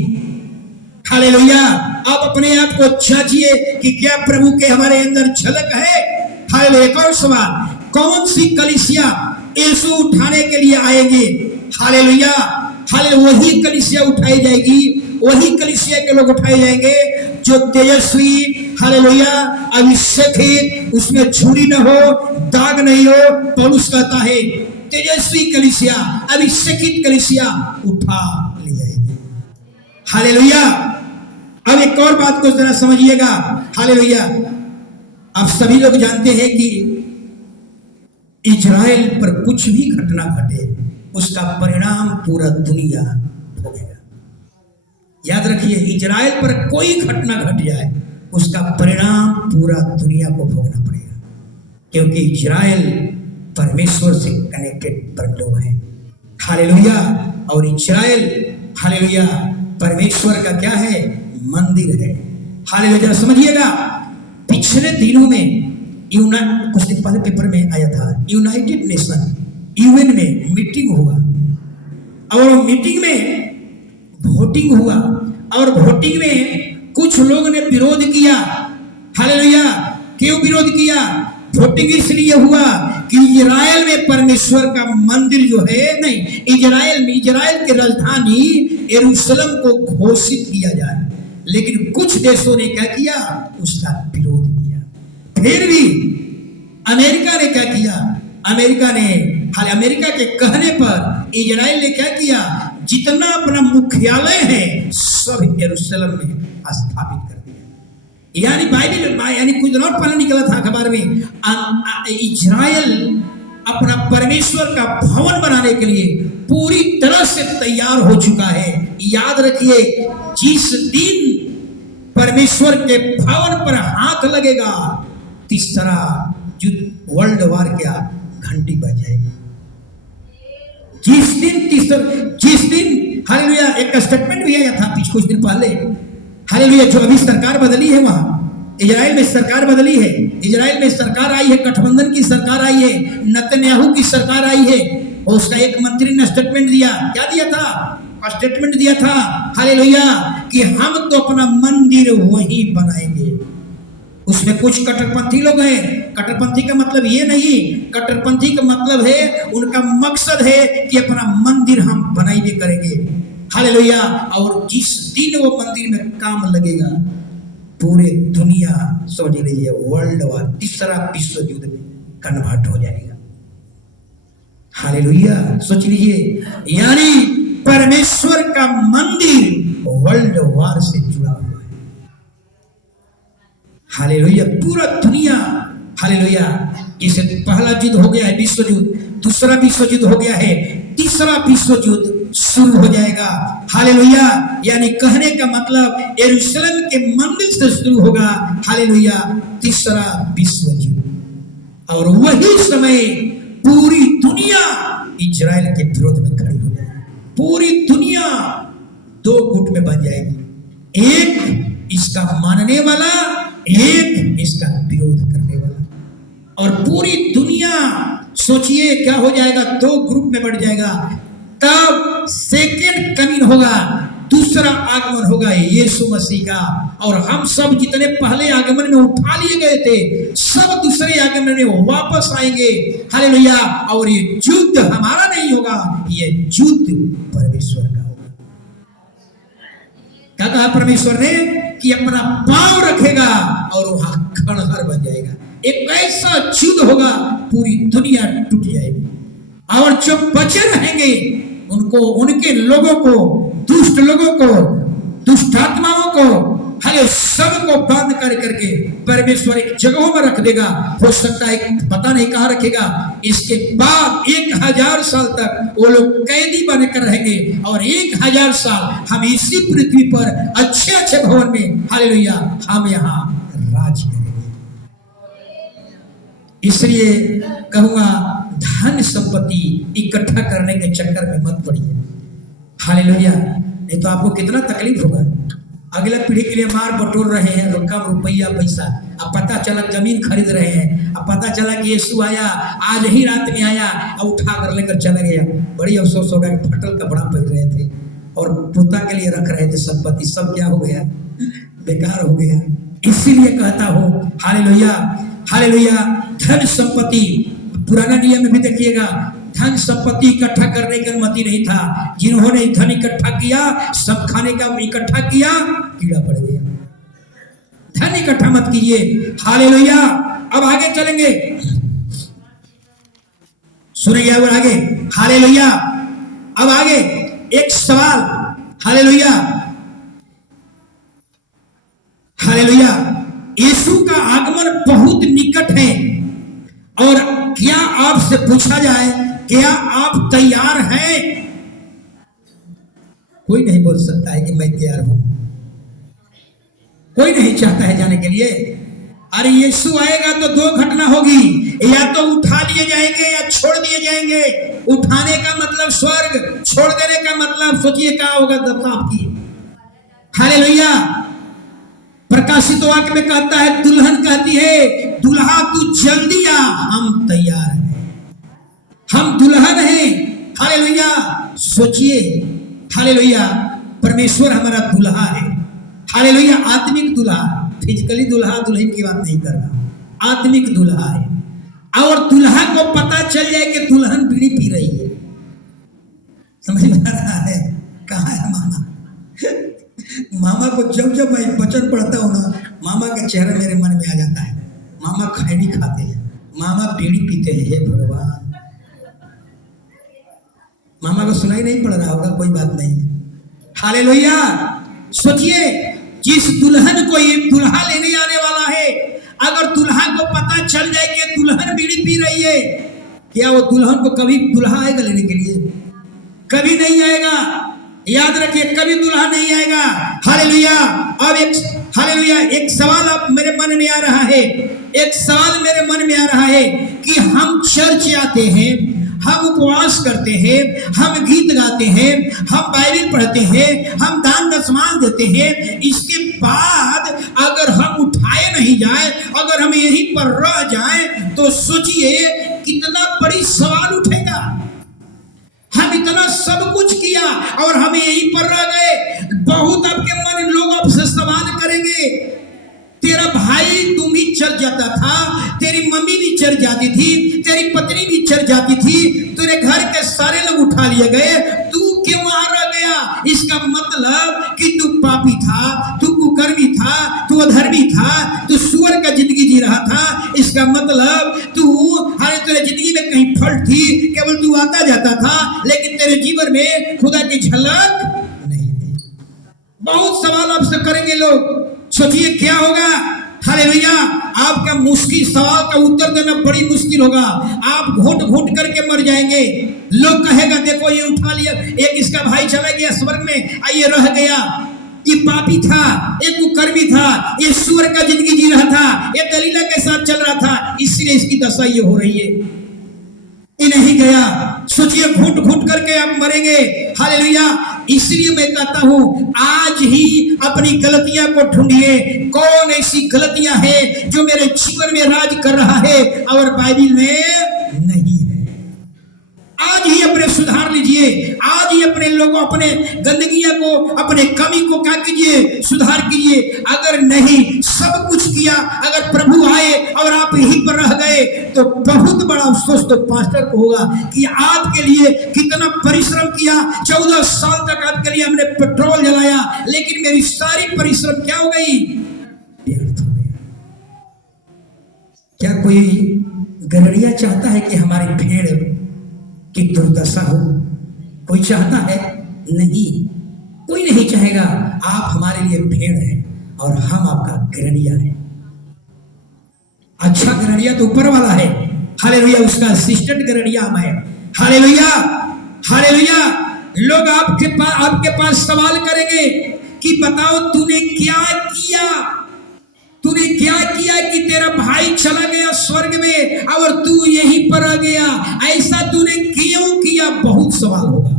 हालेलुया। आप अपने आप को जांचिए कि क्या प्रभु के हमारे अंदर झलक है। हालेलुया। एक और सवाल, कौन सी कलीसिया यीशु उठाने के लिए आएंगे? हालेलुया। हालेलुया। वही कलीसिया उठाई जाएगी, वही कलीसिया के लोग उठाए जाएंगे जो तेजस्वी, हालेलुया, अभिषेकित, उसमें झुरी न हो, दाग नहीं हो। पौलुस कहता है तेजस्वी कलीसिया, अभिषेकित कलीसिया उठा ली जाएगी। हालेलुया। अब एक और बात को जरा समझिएगा। हालेलुया। आप सभी लोग जानते हैं कि इजराइल पर कुछ भी घटना घटे उसका परिणाम पूरा दुनिया भोगेगा। याद रखिए, इजराइल पर कोई घटना घट जाए उसका परिणाम पूरा दुनिया को भोगना पड़ेगा, क्योंकि इजराइल परमेश्वर से कनेक्टेड लोग हैं। हालेलुया। और इजराइल, हालेलुया, परमेश्वर का क्या है? मंदिर है। हालेलुया। समझिएगा, पिछले दिनों में कुछ दिन पहले पेपर में आया था, यूनाइटेड नेशन यूएन में मीटिंग हुआ और मीटिंग में वोटिंग हुआ और वोटिंग में कुछ लोगों ने विरोध किया। हालेलुया। क्यों विरोध किया? वोटिंग इसलिए हुआ कि इजराइल में परमेश्वर का मंदिर जो है, नहीं, इजराइल की राजधानी यरूशलेम को घोषित किया जाए। लेकिन कुछ देशों ने क्या किया? उसका विरोध किया। फिर भी अमेरिका ने क्या किया? अमेरिका के कहने पर इजराइल ने क्या किया? जितना अपना मुख्यालय है सब यरूशलेम में स्थापित कर दिया। यानी बाइबल, यानी कुछ दिनों पहले निकला था अखबार में, इजराइल अपना परमेश्वर का भवन बनाने के लिए पूरी तरह से तैयार हो चुका है। याद रखिए, जिस दिन परमेश्वर के भवन पर हाथ लगेगा तीसरा वर्ल्ड वार क्या घंटी बज जाएगी। जिस दिन हालेलुया, एक स्टेटमेंट भी आया था कुछ दिन पहले। हालेलुया। जो अभी सरकार बदली है, वहां इजराइल में सरकार बदली है, इजराइल में सरकार आई है, गठबंधन की सरकार आई है, नेतन्याहू की सरकार आई है। और उसका एक मंत्री ने स्टेटमेंट दिया, क्या दिया था? स्टेटमेंट दिया था, हालेलुया, कि हम तो अपना मंदिर वहीं बनाएंगे। उसमें कुछ कट्टरपंथी लोग हैं। कट्टरपंथी का मतलब ये नहीं, कट्टरपंथी का मतलब है उनका मकसद है कि अपना मंदिर हम बनाइए करेंगे, हालेलुया। और जिस दिन वो मंदिर में काम लगेगा, पूरे दुनिया समझ लीजिए वर्ल्ड वार, तीसरा विश्व युद्ध में कन्वर्ट हो जाएगा, हालेलुया। सोच लीजिए, यानी परमेश्वर का मंदिर वर्ल्ड वार से जुड़ा हुआ है, हालेलुया। पूरा दुनिया, हालेलुया। जैसे पहला युद्ध हो गया है विश्व युद्ध, दूसरा विश्व युद्ध हो गया है, तीसरा विश्व युद्ध शुरू हो जाएगा, हालेलुया। यानी कहने का मतलब यरूशलेम के मंदिर से शुरू होगा, हालेलुया, तीसरा विश्व युद्ध। और वही समय पूरी दुनिया इजराइल के विरोध में खड़ी हो जाएगी। पूरी दुनिया दो गुट में बन जाएगी, एक इसका मानने वाला, एक इसका विरोध करने वाला। और पूरी दुनिया सोचिए क्या हो जाएगा, दो ग्रुप में बढ़ जाएगा। तब सेकेंड कमिंग होगा, दूसरा आगमन होगा यीशु मसीह का। और हम सब जितने पहले आगमन में उठा लिए गए थे, सब दूसरे आगमन में वापस आएंगे, हालेलुया। और ये युद्ध हमारा नहीं होगा, ये युद्ध परमेश्वर का होगा। क्या कहा परमेश्वर ने? कि अपना पांव रखेगा और वहां खंडहर बन जाएगा। एक ऐसा युद्ध होगा, पूरी दुनिया टूट जाएगी। और जो बचे रहेंगे उनको, उनके लोगों को, दुष्ट लोगों को, दुष्ट आत्माओं को, हले सबको बंद कर करके परमेश्वर एक जगहों में रख देगा। हो सकता है पता नहीं कहाँ रखेगा। इसके बाद 1000 साल तक वो लोग कैदी बनकर रहेंगे और 1000 साल हम इसी पृथ्वी पर अच्छे अच्छे भवन में, हालेलुया, हम यहाँ राज करेंगे। इसलिए कहूंगा, धन संपत्ति इकट्ठा करने के चक्कर में मत पड़िए, हालेलुया। नहीं तो आपको कितना तकलीफ होगा। अगला पीढ़ी के लिए मार बटोर रहे हैं, कम रुपया पैसा। अब पता चला जमीन खरीद रहे हैं, अब पता चला कि यीशु आया, आज ही रात में आया और उठा कर लेकर चला गया। बड़ी अफसोस होगा कि फटल कपड़ा पहन रहे थे और पोता के लिए रख रहे थे संपत्ति, सब क्या हो गया? बेकार हो गया। इसीलिए कहता हूँ, हालेलुया, हालेलुया, धन संपत्ति, पुराना नियम में भी देखिएगा, धन संपत्ति इकट्ठा करने की अनुमति नहीं था। जिन्होंने धन इकट्ठा किया, सब खाने का इकट्ठा किया, कीड़ा पड़ गया। धन इकट्ठा मत कीजिए, हालेलुया। अब आगे चलेंगे, सुनेंगे अब आगे, हालेलुया। अब आगे एक सवाल, हालेलुया, हालेलुया। यीशु का आगमन बहुत निकट है और क्या आपसे पूछा जाए, क्या आप तैयार हैं? कोई नहीं बोल सकता है कि मैं तैयार हूं। कोई नहीं चाहता है जाने के लिए। अरे यीशु आएगा तो दो घटना होगी, या तो उठा लिए जाएंगे या छोड़ दिए जाएंगे। उठाने का मतलब स्वर्ग, छोड़ देने का मतलब सोचिए क्या होगा दशा आपकी, हालेलुया। प्रकाशित वाक्य में कहता है, दुल्हन कहती है, दुल्हा तू जल्दी आ, हम तैयार हैं, हम दुल्हन हैं, हालेलुया। सोचिए, हालेलुया, परमेश्वर हमारा दुल्हा है, हालेलुया। आत्मिक दुल्हा, फिजिकली दुल्हा दुल्हन की बात नहीं कर रहा, आत्मिक दुल्हा है। और दुल्हा को पता चल जाए कि दुल्हन बीड़ी पी रही है, समझ में आ रहा है? कहाँ है मामा? मामा को जब जब मैं वचन पढ़ता हूँ ना, मामा का चेहरा मेरे मन में आ जाता है। मामा खैनी खाते हैं, मामा बीड़ी पीते हैं। हे भगवान, मामा को सुनाई नहीं पड़ रहा होगा, कोई बात नहीं, हालेलुया। सोचिए, जिस दुल्हन को ये दुल्हा लेने आने वाला है, अगर दुल्हा को पता चल जाए कि दुल्हन बीड़ी पी रही है, क्या वो दुल्हन को कभी दुल्हा आएगा लेने के लिए? कभी नहीं आएगा। याद रखिए, कभी दुल्हा नहीं आएगा, हालेलुया। अब एक, हालेलुया, एक सवाल अब मेरे मन में आ रहा है, एक सवाल मेरे मन में आ रहा है कि हम चर्च आते हैं, हम उपवास करते हैं, हम गीत गाते हैं, हम बाइबल पढ़ते हैं, हम दान दशमांश देते हैं, इसके बाद अगर हम उठाए नहीं जाए, अगर हम यहीं पर रह जाएं, तो सोचिए कितना बड़ी सवाल उठेगा। और हम यहीं पर रह गए। बहुत आपके मन लोग आपसे सवाल करेंगे, तेरा भाई तुम ही चल जाता था, तेरी मम्मी भी चल जाती थी, तेरी पत्नी भी चल जाती थी, तेरे घर के सारे लोग उठा लिए गए, तू क्यों वहां रह गया? इसका मतलब कि तू पापी था, तू कुकर्मी था, तू अधर्मी था, तू सुअर का जिंदगी जी रहा था। इसका मतलब तेरे जिंदगी में कहीं फॉल्ट थी, केवल तू आता जाता था, लेकिन तेरे जीवन में खुदा की झलक नहीं थी। बहुत सवाल आपसे करेंगे लोग, सोचिए क्या होगा। हालेलुया। आपका मुश्किल सवाल का उत्तर देना बड़ी मुश्किल होगा। आप घोट घोट करके मर जाएंगे। लोग कहेगा देखो ये उठा लिया, एक इसका भाई चला गया स्वर्ग में, ये रह गया, ये पापी था, ये कुकर्मी था, ये सुअर का जिंदगी जी रहा था, ये दलीला के साथ चल रहा था, इसलिए इसकी दशा ये हो रही है। ये नहीं गया। सोचिए घुट घुट करके आप मरेंगे। हालेलुया। इसलिए मैं कहता हूं आज ही अपनी गलतियां को ढूंढिए। कौन ऐसी गलतियां हैं जो मेरे जीवन में राज कर रहा है और बाइबल में नहीं है। आज ही अपने सुधार लीजिए। आज ही अपने लोगों, अपने गंदगियां को, अपने कमी को क्या कीजिए, सुधार कीजिए। अगर नहीं सब कुछ किया, अगर प्रभु आए और आप यहीं पर रह गए तो बहुत बड़ा अफसोस तो पास्टर को होगा कि आपके लिए कितना परिश्रम किया। 14 साल तक आपके लिए हमने पेट्रोल जलाया, लेकिन मेरी सारी परिश्रम क्या हो गई, व्यर्थ हो गया। क्या कोई गनड़िया चाहता है कि हमारी भेड़ की दुर्दशा हो? कोई चाहता है? नहीं, कोई नहीं चाहेगा। आप हमारे लिए भेड़ है और हम आपका गनड़िया है। अच्छा गनड़िया तो ऊपर वाला है। हालेलुया। उसका असिस्टेंट गनड़िया हम है। हालेलुया। हालेलुया। लोग आपके पास सवाल करेंगे कि बताओ तूने क्या किया, तूने क्या किया कि तेरा भाई चला गया स्वर्ग में और तू यहीं पर आ गया? ऐसा तूने क्यों किया? बहुत सवाल होगा।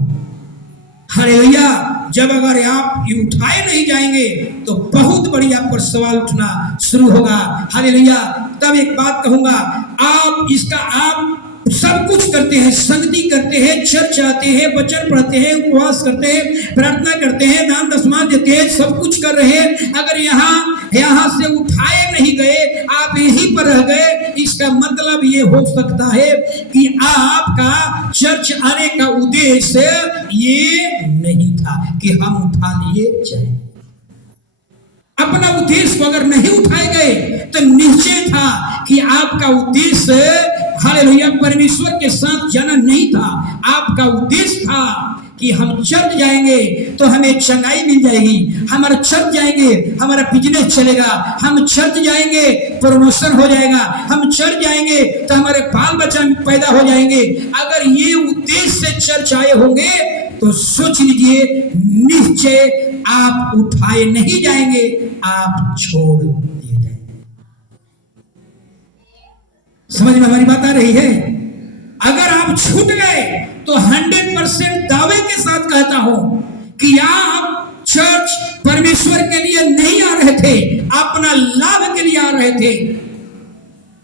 हालेलुया। जब अगर आप ये उठाए नहीं जाएंगे तो बहुत बड़ी आप पर सवाल उठना शुरू होगा। हालेलुया। तब एक बात कहूंगा, आप सब कुछ करते हैं, संगति करते हैं, चर्च आते हैं, वचन पढ़ते हैं, उपवास करते हैं, प्रार्थना करते हैं, दान दशमांश देते हैं, सब कुछ कर रहे हैं। अगर यहाँ से उठाए नहीं गए, आप यहीं पर रह गए, इसका मतलब ये हो सकता है कि आपका चर्च आने का उद्देश्य ये नहीं था कि हम उठा लिए जाए। अपना उद्देश्य अगर नहीं उठाए गए तो निश्चय था कि आपका उद्देश्य हालेलुया परमेश्वर के साथ जाना नहीं था। आपका उद्देश्य था कि हम चर्च जाएंगे तो हमें चंगाई मिल जाएगी, हमारा चर्च जाएंगे हमारा बिजनेस चलेगा, हम चर्च जाएंगे प्रमोशन हो जाएगा, हम चर्च जाएंगे तो हमारे बाल बच्चा पैदा हो जाएंगे। अगर ये उद्देश्य से चर्च आए होंगे तो सोच लीजिए निश्चय आप उठाए नहीं जाएंगे, आप छोड़ दिए जाएंगे। समझ में हमारी बात आ रही है? अगर आप छूट गए तो 100% दावे के साथ कहता हूं कि आप चर्च परमेश्वर के लिए नहीं आ रहे थे, अपना लाभ के लिए आ रहे थे।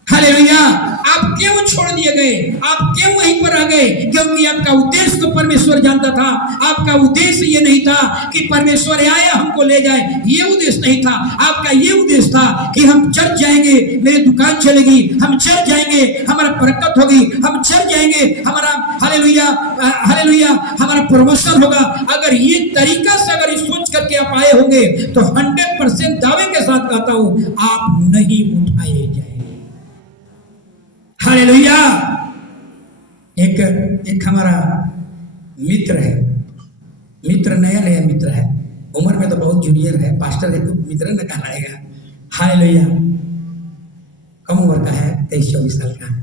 हालेलुया। आप क्यों छोड़ दिए गए? आप क्यों वहीं पर आ गए? क्योंकि आपका उद्देश्य तो परमेश्वर जानता था। आपका उद्देश्य ये नहीं था कि परमेश्वर आए हमको ले जाए, ये उद्देश्य नहीं था। आपका ये उद्देश्य था कि हम चर्च जाएंगे, मेरी दुकान चलेगी, हम चर्च जाएंगे, हमारा बरकत होगी, हम चर्च जाएंगे, हमारा हालेलुया हालेलुया हमारा प्रमोशन होगा। अगर ये तरीका से अगर सोच करके आप आए होंगे तो 100% दावे के साथ कहता हूं आप नहीं उठाए जाएंगे। हालेलुया। एक हमारा मित्र है, मित्र नया मित्र है, उम्र में तो बहुत जूनियर है, पास्टर है तो मित्र न कहलाएगा। हालेलुया। कम उम्र का है, 23-24 साल का।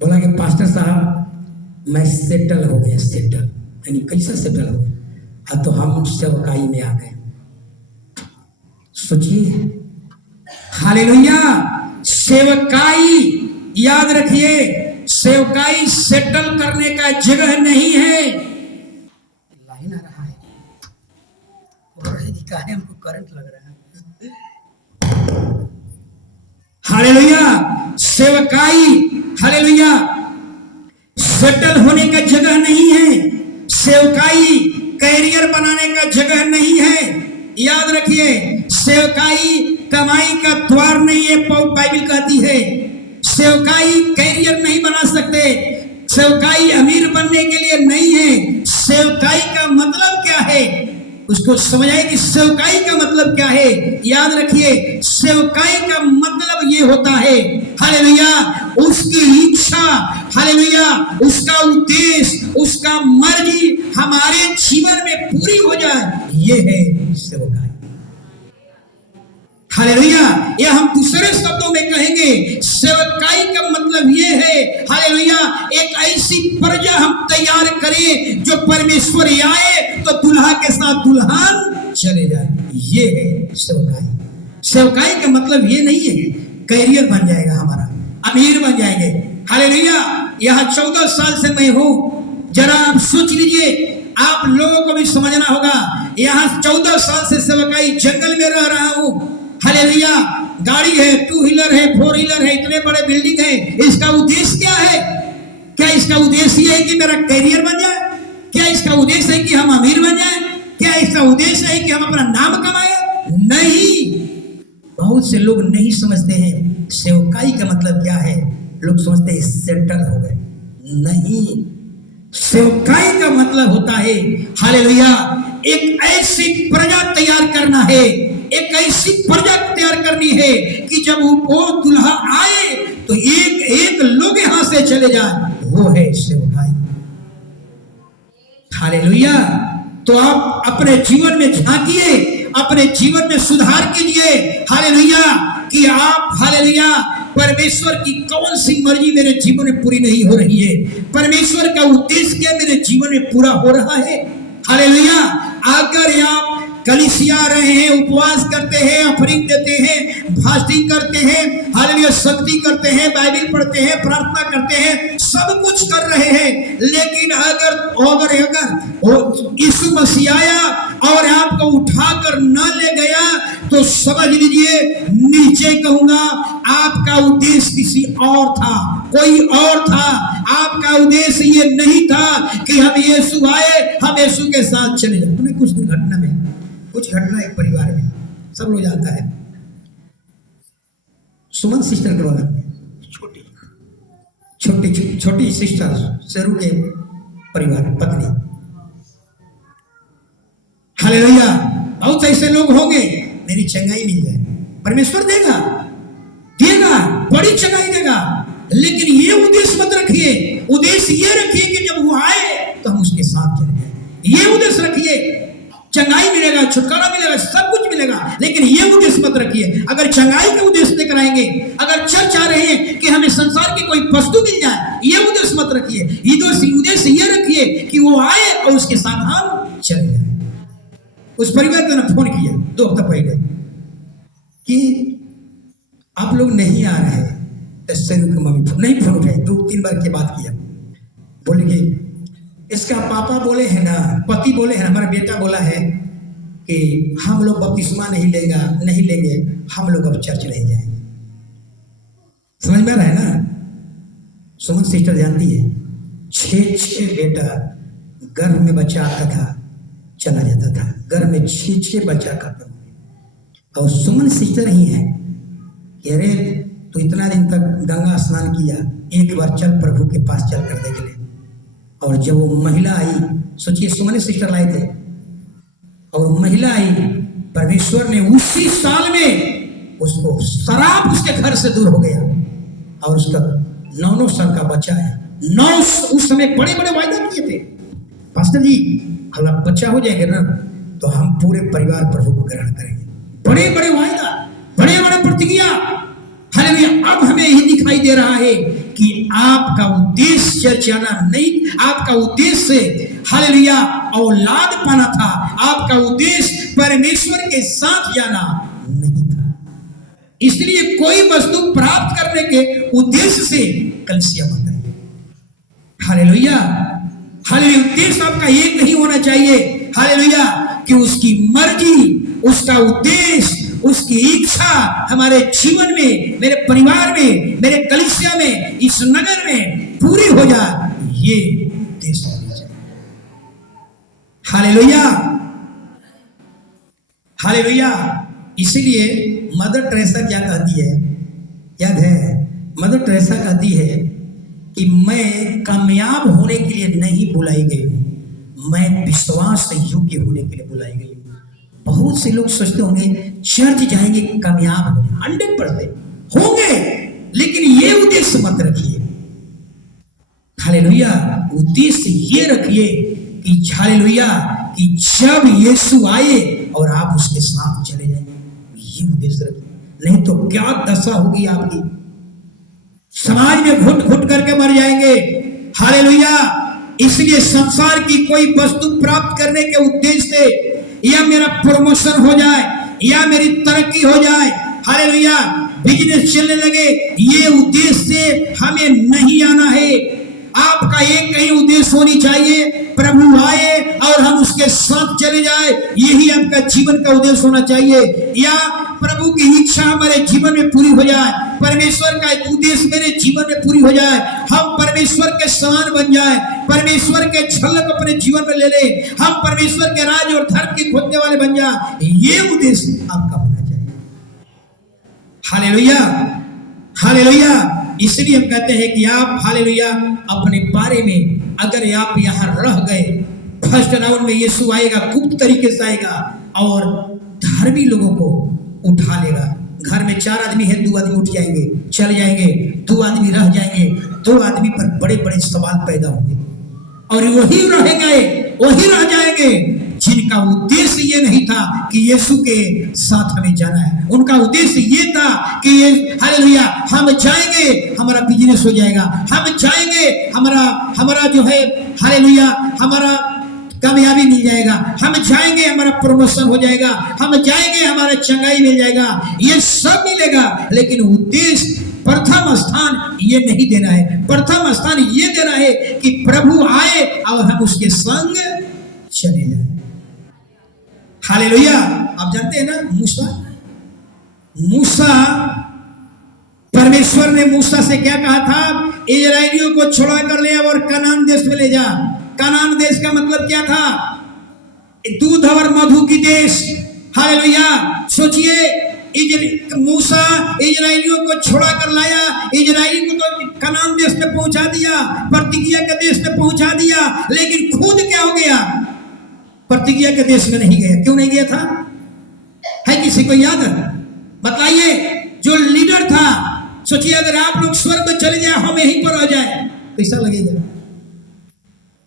बोला कि पास्टर साहब मैं सेटल हो गया। सेटल यानी कैसा सेटल हो गया? तो हम सेवकाई में आ गए। सोचिए। हालेलुया। सेवकाई, याद रखिए, सेवकाई सेटल करने का जगह नहीं है। लाइन आ रहा है, हमको करंट लग रहा है। हालेलुया। सेवकाई हालेलुया सेटल होने का जगह नहीं है। सेवकाई कैरियर बनाने का जगह नहीं है। याद रखिए, सेवकाई कमाई का द्वार नहीं है। बाइबल कहती है सेवकाई कैरियर नहीं बना सकते, सेवकाई अमीर बनने के लिए नहीं है। सेवकाई का मतलब क्या है उसको समझाइए कि सेवकाई का मतलब क्या है। याद रखिए, सेवकाई का मतलब ये होता है, हालेलुया, उसकी इच्छा, हालेलुया, उसका उद्देश्य, उसका मर्जी हमारे जीवन में पूरी हो जाए, ये है सेवकाई। हालेलुया। ये हम दूसरे शब्दों में कहेंगे, सेवकाई का मतलब ये है, हालेलुया, एक ऐसी प्रजा हम तैयार करें जो परमेश्वर आए तो दुल्हा के साथ दुल्हन चले जाए, ये है सेवकाई। सेवकाई का मतलब ये नहीं है कैरियर बन जाएगा हमारा, अमीर बन जाएंगे। हालेलुया। यहाँ 14 साल से मैं हूं, जरा आप सोच लीजिए, आप लोगों को भी समझना होगा। यहाँ 14 साल से सेवकाई जंगल में रह रहा हूं, हालेलुया। गाड़ी है, 2 व्हीलर है, 4 व्हीलर है, इतने बड़े बिल्डिंग है। इसका उद्देश्य क्या है? क्या इसका उद्देश्य ये है कि मेरा कैरियर बन जाए? क्या इसका उद्देश्य है कि हम अमीर बन जाए? क्या इसका उद्देश्य है कि हम अपना नाम कमाए? नहीं। बहुत से लोग नहीं समझते हैं सेवकाई का मतलब क्या है। लोग समझते हैं सेटल हो गए। नहीं, सेवकाई का मतलब होता है, हालेलुया, एक ऐसी प्रजा तैयार करना है, एक ऐसी प्रजा तैयार करनी है कि जब वो दुल्हा आए तो एक एक लोग यहां से चले जाए, वो है सेवकाई। हालेलुया। तो आप अपने जीवन में झांकिए, अपने जीवन में सुधार कीजिए, हालेलुया, कि आप, हालेलुया, परमेश्वर की कौन सी मर्जी मेरे जीवन में पूरी नहीं हो रही है, परमेश्वर का उद्देश्य क्या मेरे जीवन में पूरा हो रहा है। हालेलुया। अगर आप कलीसिया रहे हैं, उपवास करते हैं, ऑफरिंग देते हैं, फास्टिंग करते हैं, हालेलुया, शक्ति करते हैं, बाइबल पढ़ते हैं, प्रार्थना करते हैं, सब कुछ कर रहे हैं, लेकिन अगर यीशु मसीह आया और आपको उठाकर न ले गया तो समझ लीजिए, नीचे कहूंगा, आपका उद्देश्य किसी और था, कोई और था। आपका उद्देश्य ये नहीं था कि हम यीशु आए, हम यीशु के साथ चले जाए। तुम्हें कुछ घटना में, कुछ घटना एक परिवार में सब लोग जानता है। सुमन सिस्टर के रोल में छोटी सिस्टर, शेरू के परिवार, पत्नी, हालेलुया। बहुत ऐसे लोग होंगे, मेरी चंगाई मिल जाए, परमेश्वर देगा, बड़ी चंगाई देगा, लेकिन ये उद्देश्य मत रखिए। उद्देश्य ये रखिए कि जब वो आए तो हम उसके साथ चले जाए। ये उद्देश्य रखिए, चंगाई मिलेगा, छुटकारा मिलेगा, सब कुछ मिलेगा, लेकिन ये उद्देश्य मत रखिए। अगर चंगाई के उद्देश्य लेकर आएंगे, अगर चर्च आ रहे हैं कि हमें संसार की कोई वस्तु मिल जाए, ये उद्देश्य मत रखिए। उद्देश्य ये रखिए कि वो आए और उसके साथ हम चले जाए। उस परिवार ने फोन किया 2 हफ्ता पहले कि आप लोग नहीं आ रहे, तो शेरू की मम्मी नहीं फोन उठाई, 2-3 बार की बात किया, बोली कि इसका पापा बोले हैं ना, पति बोले हैं, हमारा बेटा बोला है कि हम लोग बपतिस्मा नहीं लेंगे, हम लोग अब चर्च नहीं जाएंगे। समझ में आ रहा है ना? सुमन सिस्टर जानती है, 6 बेटा, गर्भ में बच्चा आता था, चला जाता था, गर्भ में 6 बच्चा खत्म। और सुमन सिस्टर ही है कि अरे तो इतना दिन तक गंगा स्नान किया, एक बार चल प्रभु के पास चल कर देख ले। और जब वो महिला आई, सोचिए, सुमन सिस्टर लाए थे, और महिला आई, परमेश्वर ने उसी साल में उसको शराब उसके घर से दूर हो गया, और उसका 9 साल का बच्चा है। 9 उस समय बड़े बड़े वायदा किए थे, पास्टर जी हमारा बच्चा हो जाएगा ना तो हम पूरे परिवार प्रभु को ग्रहण करेंगे। बड़े बड़े वायदा, बड़े बड़े प्रतिज्ञा। हालेलुया। अब हमें यही दिखाई दे रहा है कि आपका उद्देश्य चर्च आना नहीं, आपका उद्देश्य हालेलुया औलाद पाना था, आपका उद्देश्य परमेश्वर के साथ जाना नहीं था। इसलिए कोई वस्तु प्राप्त करने के उद्देश्य से कलीसिया मत आइए। हालेलुया। हालेलुया। उद्देश्य आपका एक नहीं होना चाहिए, हालेलुया, कि उसकी मर्जी, उसका उद्देश्य, उसकी इच्छा हमारे जीवन में, मेरे परिवार में, मेरे कलीसिया में, इस नगर में पूरी हो जाए, ये उद्देश्य होना चाहिए। Hallelujah, hallelujah. इसीलिए मदर टेरेसा क्या कहती है, याद है? मदर टेरेसा कहती है कि मैं कामयाब होने के लिए नहीं बुलाई गई हूं, मैं विश्वास योग्य होने के लिए बुलाई गई हूं। बहुत से लोग सोचते होंगे चर्च जाएंगे कामयाब होंगे, 100% होंगे, लेकिन ये उद्देश्य मत रखिए। हालेलुया, उद्देश्य ये रखिए कि हालेलुया कि जब यीशु आए और आप उसके साथ चले जाएंगे, ये उद्देश्य रखिए। नहीं तो क्या दशा होगी आपकी, समाज में घुट घुट करके मर जाएंगे। हालेलुया। इसलिए संसार की कोई वस्तु प्राप्त करने के उद्देश्य से, या मेरा प्रमोशन हो जाए, या मेरी तरक्की हो जाए, हालेलुया, बिजनेस चलने लगे, ये उद्देश्य से हमें नहीं आना है। आपका एक ही उद्देश्य होनी चाहिए, प्रभु आए और हम उसके साथ चले जाए, यही आपका जीवन का उद्देश्य होना चाहिए। या प्रभु की इच्छा हमारे जीवन में पूरी हो जाए, परमेश्वर का उद्देश्य मेरे जीवन में पूरी हो जाए, हम परमेश्वर के समान बन जाए, परमेश्वर के झलक अपने जीवन में ले ले, हम परमेश्वर के राज और धर्म के खोजने वाले बन जाए, ये उद्देश्य आपका होना चाहिए। Hallelujah, hallelujah. इसलिए हम कहते हैं कि आप हालेलुया अपने बारे में, अगर आप यहाँ रह गए, फर्स्ट राउंड में यीशु आएगा, गुप्त तरीके से आएगा और धर्मी लोगों को उठा लेगा। घर में 4 आदमी है, 2 आदमी उठ जाएंगे, चल जाएंगे, 2 आदमी रह जाएंगे, 2 आदमी पर बड़े बड़े सवाल पैदा होंगे, और वही रह गए, वही रह जाएंगे जिनका उद्देश्य ये नहीं था कि यीशु के साथ हमें जाना है। उनका उद्देश्य ये था कि ये हालेलुया हम जाएंगे, हमारा बिजनेस हो जाएगा, हम जाएंगे, हमारा जो है हालेलुया हमारा कामयाबी मिल जाएगा, हम जाएंगे, हमारा प्रमोशन हो जाएगा, हम जाएंगे, हमारा चंगाई मिल जाएगा, ये सब मिलेगा। लेकिन उद्देश्य प्रथम स्थान ये नहीं देना है, प्रथम स्थान ये देना है कि प्रभु आए और हम उसके संग चले जाए। हालेलुया। आप जानते हैं ना, मूसा परमेश्वर ने मूसा से क्या कहा था, इजराइलियों को छुड़ा कर ले और कनान देश में ले जा। कनान देश का मतलब क्या था, दूध और मधु की देश। हालेलुया। सोचिए, मूसा इजराइलियों को छुड़ा कर लाया, इजराइली को तो कनान देश में पहुंचा दिया, प्रतिज्ञा के देश में पहुंचा दिया, लेकिन खुद क्या हो गया, प्रतिज्ञा के देश में नहीं गया। क्यों नहीं गया था, है किसी को याद? बताइए। जो लीडर था, सोचिए अगर आप लोग स्वर्ग में चले जाए, हम यहीं पर आ जाए, कैसा लगेगा?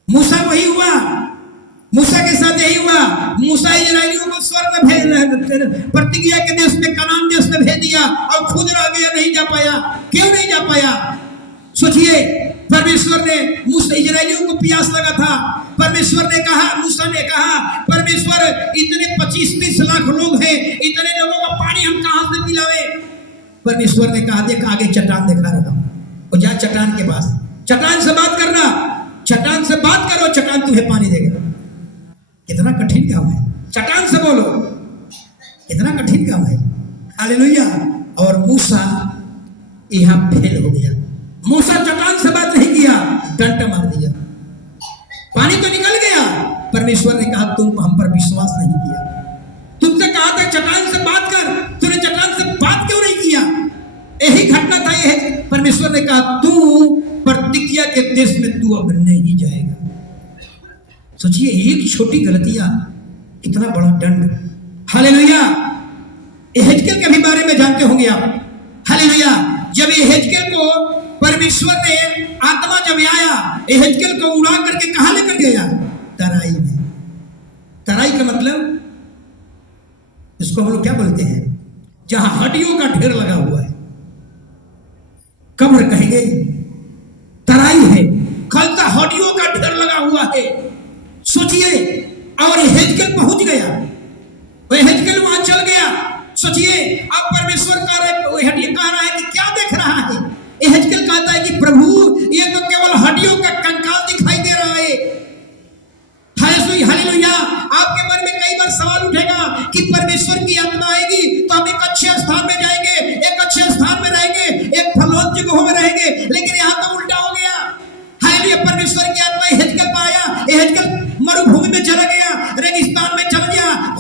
मूसा वही हुआ, मूसा के साथ यही हुआ। मूसा इजराइलियों को स्वर्ग में भेज, प्रतिज्ञा के देश में, कनान देश में भेज दिया, और खुद रह गया, नहीं जा पाया। क्यों नहीं जा पाया? सोचिए, परमेश्वर ने मूसा, इजराइलियों को प्यास लगा था, परमेश्वर ने कहा, मूसा ने कहा, परमेश्वर इतने 25-30 लाख लोग हैं, इतने लोगों का पानी हम कहां से पिलावे? परमेश्वर ने कहा, देख आगे चट्टान दिखा रहा हूं, और जा चट्टान के पास, चट्टान से बात करना, चट्टान से बात करो, चट्टान तुम्हें पानी देगा। कितना कठिन काम है, चट्टान से बोलो, कितना कठिन काम है। हालेलुया। और मूसा यहां फेल हो गया, मूसा चट्टान से बात नहीं किया, डंडा मार दिया, पानी तो निकल गया। परमेश्वर ने कहा, तुम हम पर विश्वास नहीं किया, तुमसे कहा था चट्टान से बात कर, तूने चट्टान से बात क्यों नहीं किया? यही घटना था। यह परमेश्वर ने कहा, तू प्रतिज्ञा के देश में तू अब नहीं जाएगा। सोचिए, एक छोटी गलतियां, कितना बड़ा दंड। हालेलुया। यहेजकेल के भी बारे में जानते होंगे आप। हालेलुया। जब यहेजकेल को परमेश्वर ने आत्मा जब आया, यहेजकेल को उड़ा करके कहां लेकर गया? तराई में। तराई का मतलब, इसको हम लोग क्या बोलते हैं, जहां हड्डियों का ढेर लगा हुआ है, कब्र कहेंगे, तराई है, खलता हड्डियों का ढेर लगा हुआ है। सोचिए, और यहेजकेल पहुंच गया, यहेजकेल वहां चल गया। सोचिए, अब परमेश्वर कह रहा है कि क्या देख रहा है? यहेजकेल कहता है कि प्रभु, ये तो केवल हड्डियों का कंकाल दिखाई दे रहा है। हालेलुया। आपके मन में कई बार सवाल उठेगा कि परमेश्वर की आत्मा आएगी तो हम एक अच्छे स्थान में जाएंगे, एक अच्छे स्थान में रहेंगे, एक फलवंत जगहों में रहेंगे, लेकिन यहाँ तो उल्टा हो गया। हालेलुया। परमेश्वर की आत्मा यहेजकेल पर आया, यहेजकेल मरुभूमि में चला गया,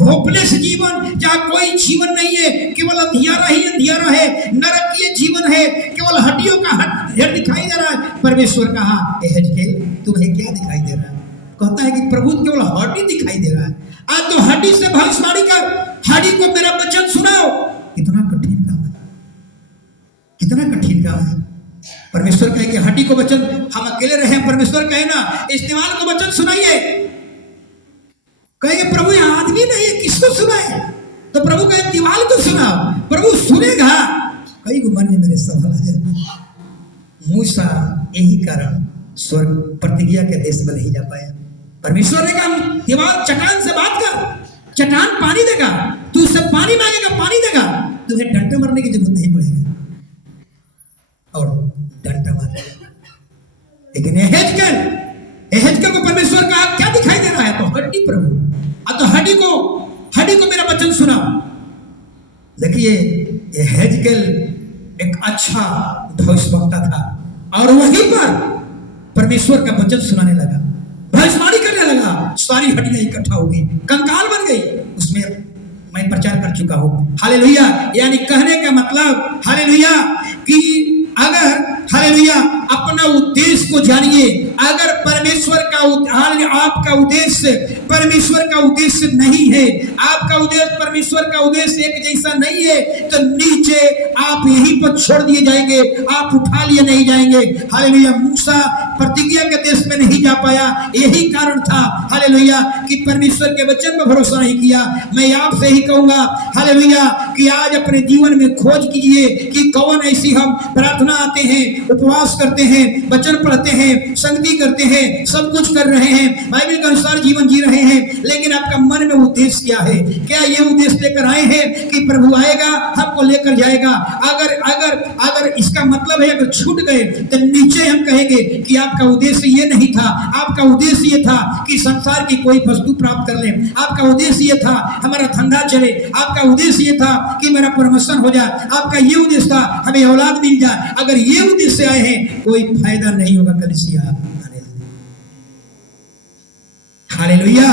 होपलेस जीवन, जहाँ कोई जीवन नहीं है, केवल अंधियारा ही अंधियारा है, नरकीय जीवन है, केवल हड्डियों का हड्डी दिखाई दे रहा है। परमेश्वर कहा एहेजकेल तुम्हें क्या दिखाई दे रहा है? कहता है कि प्रभु केवल हड्डी दिखाई दे रहा है। आज तो हड्डी से भविष्यवाणी कर, हड्डी को मेरा वचन सुनाओ। कितना कठिन काम है, कितना कठिन काम है। परमेश्वर कहे कि हड्डी को वचन, हम अकेले रहे, परमेश्वर कहे ना इस्तेमाल को वचन सुनाइए। कहेंगे प्रभु यहाँ आदमी नहीं है, किसको सुनाए? तो प्रभु कहे दीवाल को सुनाओ। प्रभु सुनेगा। कई को मन में मेरे सवाल आ जाए। मूसा यही कारण स्वर्ग प्रतिज्ञा के देश में नहीं जा पाया। परमेश्वर ने कहा दीवार चट्टान से बात कर, चट्टान पानी देगा, तू उससे पानी मांगेगा पानी देगा, तुम्हें डंडा मारने की जरूरत नहीं पड़ेगी। और डंडा मारेगा। लेकिन एहेजकेल को परमेश्वर का क्या दिखाई दे रहा है? तो हड्डी प्रभु, अब तो हड्डी को मेरा वचन सुना। देखिए एहेजकेल एक अच्छा भविष्यवक्ता था और वहीं पर परमेश्वर का वचन सुनाने लगा, भविष्यवाणी करने लगा। सारी हड्डियां इकट्ठा हो गई, कंकाल बन गई। उसमें मैं प्रचार कर चुका हूं। हालेलुया। यानी कहने का मतलब हालेलुया कि अगर हालेलुया अपना उद्देश्य को जानिए। अगर परमेश्वर का आपका उद्देश्य परमेश्वर का उद्देश्य नहीं है, आपका उद्देश्य परमेश्वर का उद्देश्य एक जैसा नहीं है, तो नीचे आप यहीं पर छोड़ दिए जाएंगे, आप उठा लिए नहीं जाएंगे। हालेलुया। मूसा प्रतिज्ञा के देश में नहीं जा पाया, यही कारण था हालेलुया कि परमेश्वर के वचन पर भरोसा नहीं किया। मैं आपसे ही कहूंगा हालेलुया कि आज अपने जीवन में खोज कीजिए कि कौन ऐसी हम प्रार्थना आते हैं, उपवास करते हैं, वचन पढ़ते हैं, संगति करते हैं, सब कुछ कर रहे हैं, बाइबल के अनुसार जीवन जी रहे हैं, लेकिन आपका मन में उद्देश्य क्या है? क्या ये उद्देश्य लेकर आए हैं कि प्रभु आएगा हमको लेकर जाएगा? अगर अगर अगर इसका मतलब है अगर छूट गए तो नीचे हम कहेंगे कि आपका उद्देश्य ये नहीं था। आपका उद्देश्य ये था कि संसार की कोई वस्तु प्राप्त कर ले, आपका उद्देश्य ये था हमारा धंधा चले, आपका उद्देश्य ये था कि मेरा प्रमोशन हो जाए, आपका ये उद्देश्य था हमें औलाद मिल जाए। अगर ये उद्देश्य से आए हैं कोई फायदा नहीं होगा कलीसिया। हालेलुया।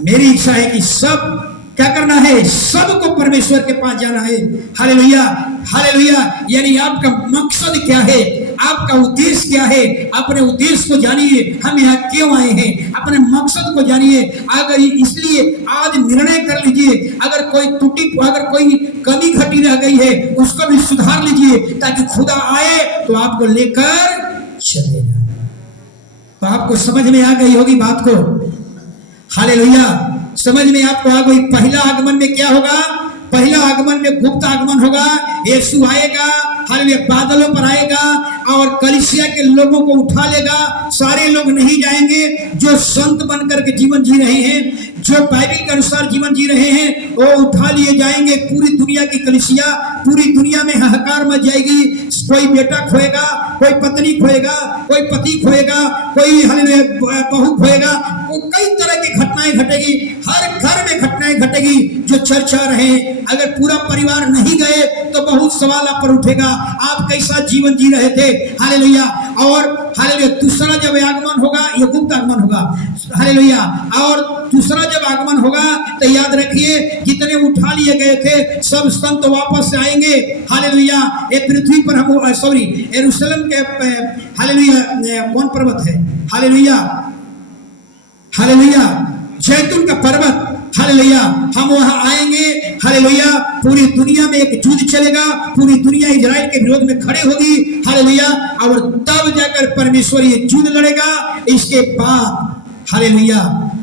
मेरी इच्छा है कि सब क्या करना है? सबको परमेश्वर के पास जाना है। हालेलुया। हालेलुया। यानी आपका मकसद क्या है? आपका उद्देश्य क्या है? अपने उद्देश्य को जानिए, हम यहाँ क्यों आए हैं, अपने मकसद को जानिए। अगर इसलिए आज निर्णय कर लीजिए, अगर कोई त्रुटि, अगर कोई कमी घटी रह गई है उसको भी सुधार लीजिए, ताकि खुदा आए तो आपको लेकर चलेगा। तो आपको समझ में आ गई होगी बात को। हालेलुया। समझ में आपको आ गई। पहला आगमन में क्या होगा? पहला आगमन में गुप्त आगमन होगा। यीशु आएगा, हालेलुया, बादलों पर आएगा और कलीसिया के लोगों को उठा लेगा। सारे लोग नहीं जाएंगे, जो संत बनकर के जीवन जी रहे हैं, जो बाइबल के अनुसार जीवन जी रहे हैं, वो उठा लिए जाएंगे। पूरी दुनिया की कलीसिया पूरी दुनिया में हाहाकार मच जाएगी। कोई बेटा खोएगा, कोई पत्नी खोएगा, कोई पति खोएगा, कोई हालेलुया बहू खोएगा। वो कई तरह की घटनाएं घटेगी, हर घर में घटनाएं घटेगी जो चर्चा रहे। अगर पूरा परिवार नहीं गए तो बहुत सवाल आप पर उठेगा, आप कैसा जीवन जी रहे थे। हालेलुया। और हालेलुया दूसरा जब आगमन होगा, ये गुप्त आगमन होगा। हालेलुया। और दूसरा जब आगमन होगा तो याद रखिए जितने उठा लिए गए थे सब संत वापस से आएंगे। हालेलुया। ये पृथ्वी पर हम यरूशलेम के हालेलुया कौन पर्वत है? हालेलुया। हालेलुया जैतून का पर्वत। हालेलुया। हम वहां आएंगे। हालेलुया। पूरी दुनिया में एक युद्ध चलेगा, पूरी दुनिया इजराइल के विरोध में खड़े होगी। हालेलुया। और तब जाकर परमेश्वर ये युद्ध लड़ेगा। इसके बाद हालेलुया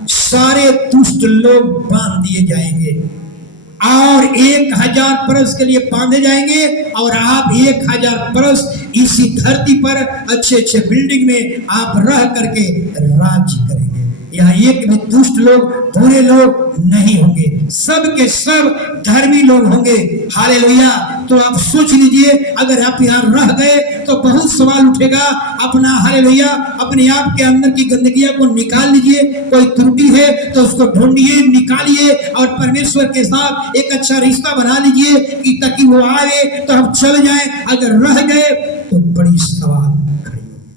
सारे दुष्ट लोग बांध दिए जाएंगे और 1000 बरस के लिए बांधे जाएंगे और आप 1000 बरस इसी धरती पर अच्छे अच्छे बिल्डिंग में आप रह करके राज्य करेंगे। यहाँ एक भी दुष्ट लोग, बुरे लोग नहीं होंगे, सब के सब धर्मी लोग होंगे। हालेलुया। तो आप सोच लीजिए, अगर आप यहाँ रह गए तो बहुत सवाल उठेगा। अपना हालेलुया अपने आप के अंदर की गंदगियां को निकाल लीजिए। कोई त्रुटि है तो उसको ढूंढिए, निकालिए और परमेश्वर के साथ एक अच्छा रिश्ता बना लीजिए कि ताकि वो आए तो हम चल जाएं। अगर रह गए तो बड़ी सवाल खड़ी होगी।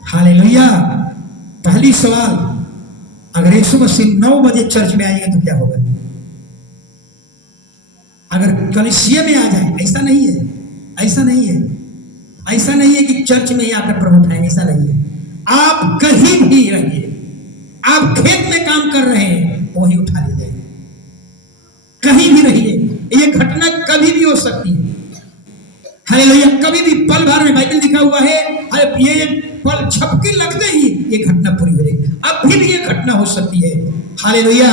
हालेलुया। पहली सवाल अगर यीशु मसीह 9 बजे चर्च में आएंगे तो क्या होगा? अगर कलीसिया में आ जाए, ऐसा नहीं है, ऐसा नहीं है, ऐसा नहीं है कि चर्च में ही आकर प्रभु उठाएंगे, ऐसा नहीं है। आप कहीं भी रहिए, आप खेत में काम कर रहे हैं, वही उठा ले जाएंगे। कहीं भी रहिए, ये घटना कभी भी हो सकती है। हालेलुया, कभी भी पल भर में बाइबल लिखा हुआ है, ये पल झपकी लगते ही ये घटना पूरी हो जाएगी। अब भी ये घटना हो सकती है। हालेलुया,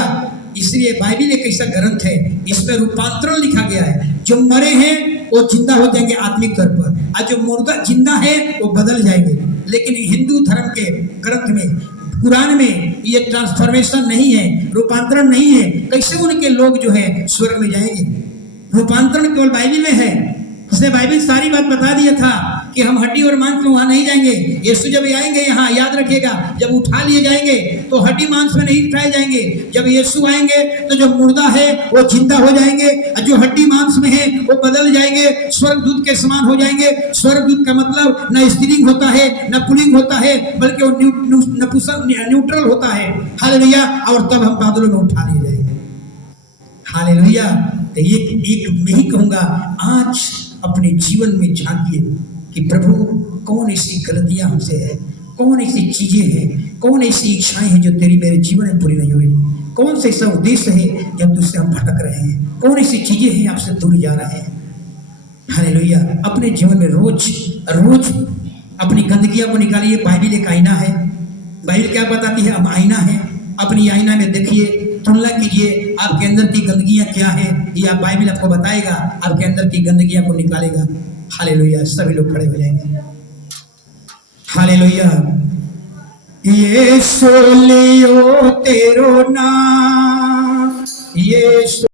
इसलिए बाइबल एक ऐसा ग्रंथ है, इसमें रूपांतरण लिखा गया है। जो मरे हैं वो जिंदा हो जाएंगे आत्मिक तौर पर, और जो मुर्दा जिंदा है वो बदल जाएंगे। लेकिन हिंदू धर्म के ग्रंथ में, कुरान में ये ट्रांसफॉर्मेशन नहीं है, रूपांतरण नहीं है। कैसे उनके लोग जो है स्वर्ग में जाएंगे? रूपांतरण केवल बाइबल में है। उसने बाइबल सारी बात बता दिया था कि हम हड्डी और मांस में वहां नहीं जाएंगे। यीशु जब आएंगे यहाँ, याद रखिएगा, जब उठा लिए जाएंगे तो हड्डी मांस में नहीं उठाए जाएंगे। जब यीशु आएंगे तो जो मुर्दा है वो जिंदा हो जाएंगे, और जो हड्डी मांस में है वो बदल जाएंगे, स्वर्गदूत के समान हो जाएंगे। स्वर्गदूत का मतलब न स्त्रीलिंग होता है न पुल्लिंग होता है, बल्कि वो न्यूट्रल होता है। हालेलुया, और तब हम बादलों में उठा लिए जाएंगे। हालेलुया, तो एक मैं ही कहूंगा, आज अपने जीवन में झांकिए कि प्रभु कौन ऐसी गलतियां हमसे है, कौन ऐसी चीजें हैं, कौन ऐसी इच्छाएं हैं जो तेरी मेरे जीवन में पूरी नहीं हो रही, कौन से ऐसा उद्देश्य है जब तुझसे हम भटक रहे हैं, कौन ऐसी चीजें हैं आपसे दूर जा रहे हैं। हालेलुया, अपने जीवन में रोज रोज अपनी गंदगियां को निकालिए। बाइबल एक आईना है। बाइबल क्या बताती है? हम आईना है। अपनी आईना में देखिए, तुलना कीजिए, आपके अंदर की गंदगियां क्या है, या बाइबल आपको बताएगा, आपके अंदर की गंदगियां को निकालेगा। हालेलुया, सभी लोग खड़े हो जाएंगे। हालेलुया, यीशु लियो तेरो नाम, यीशु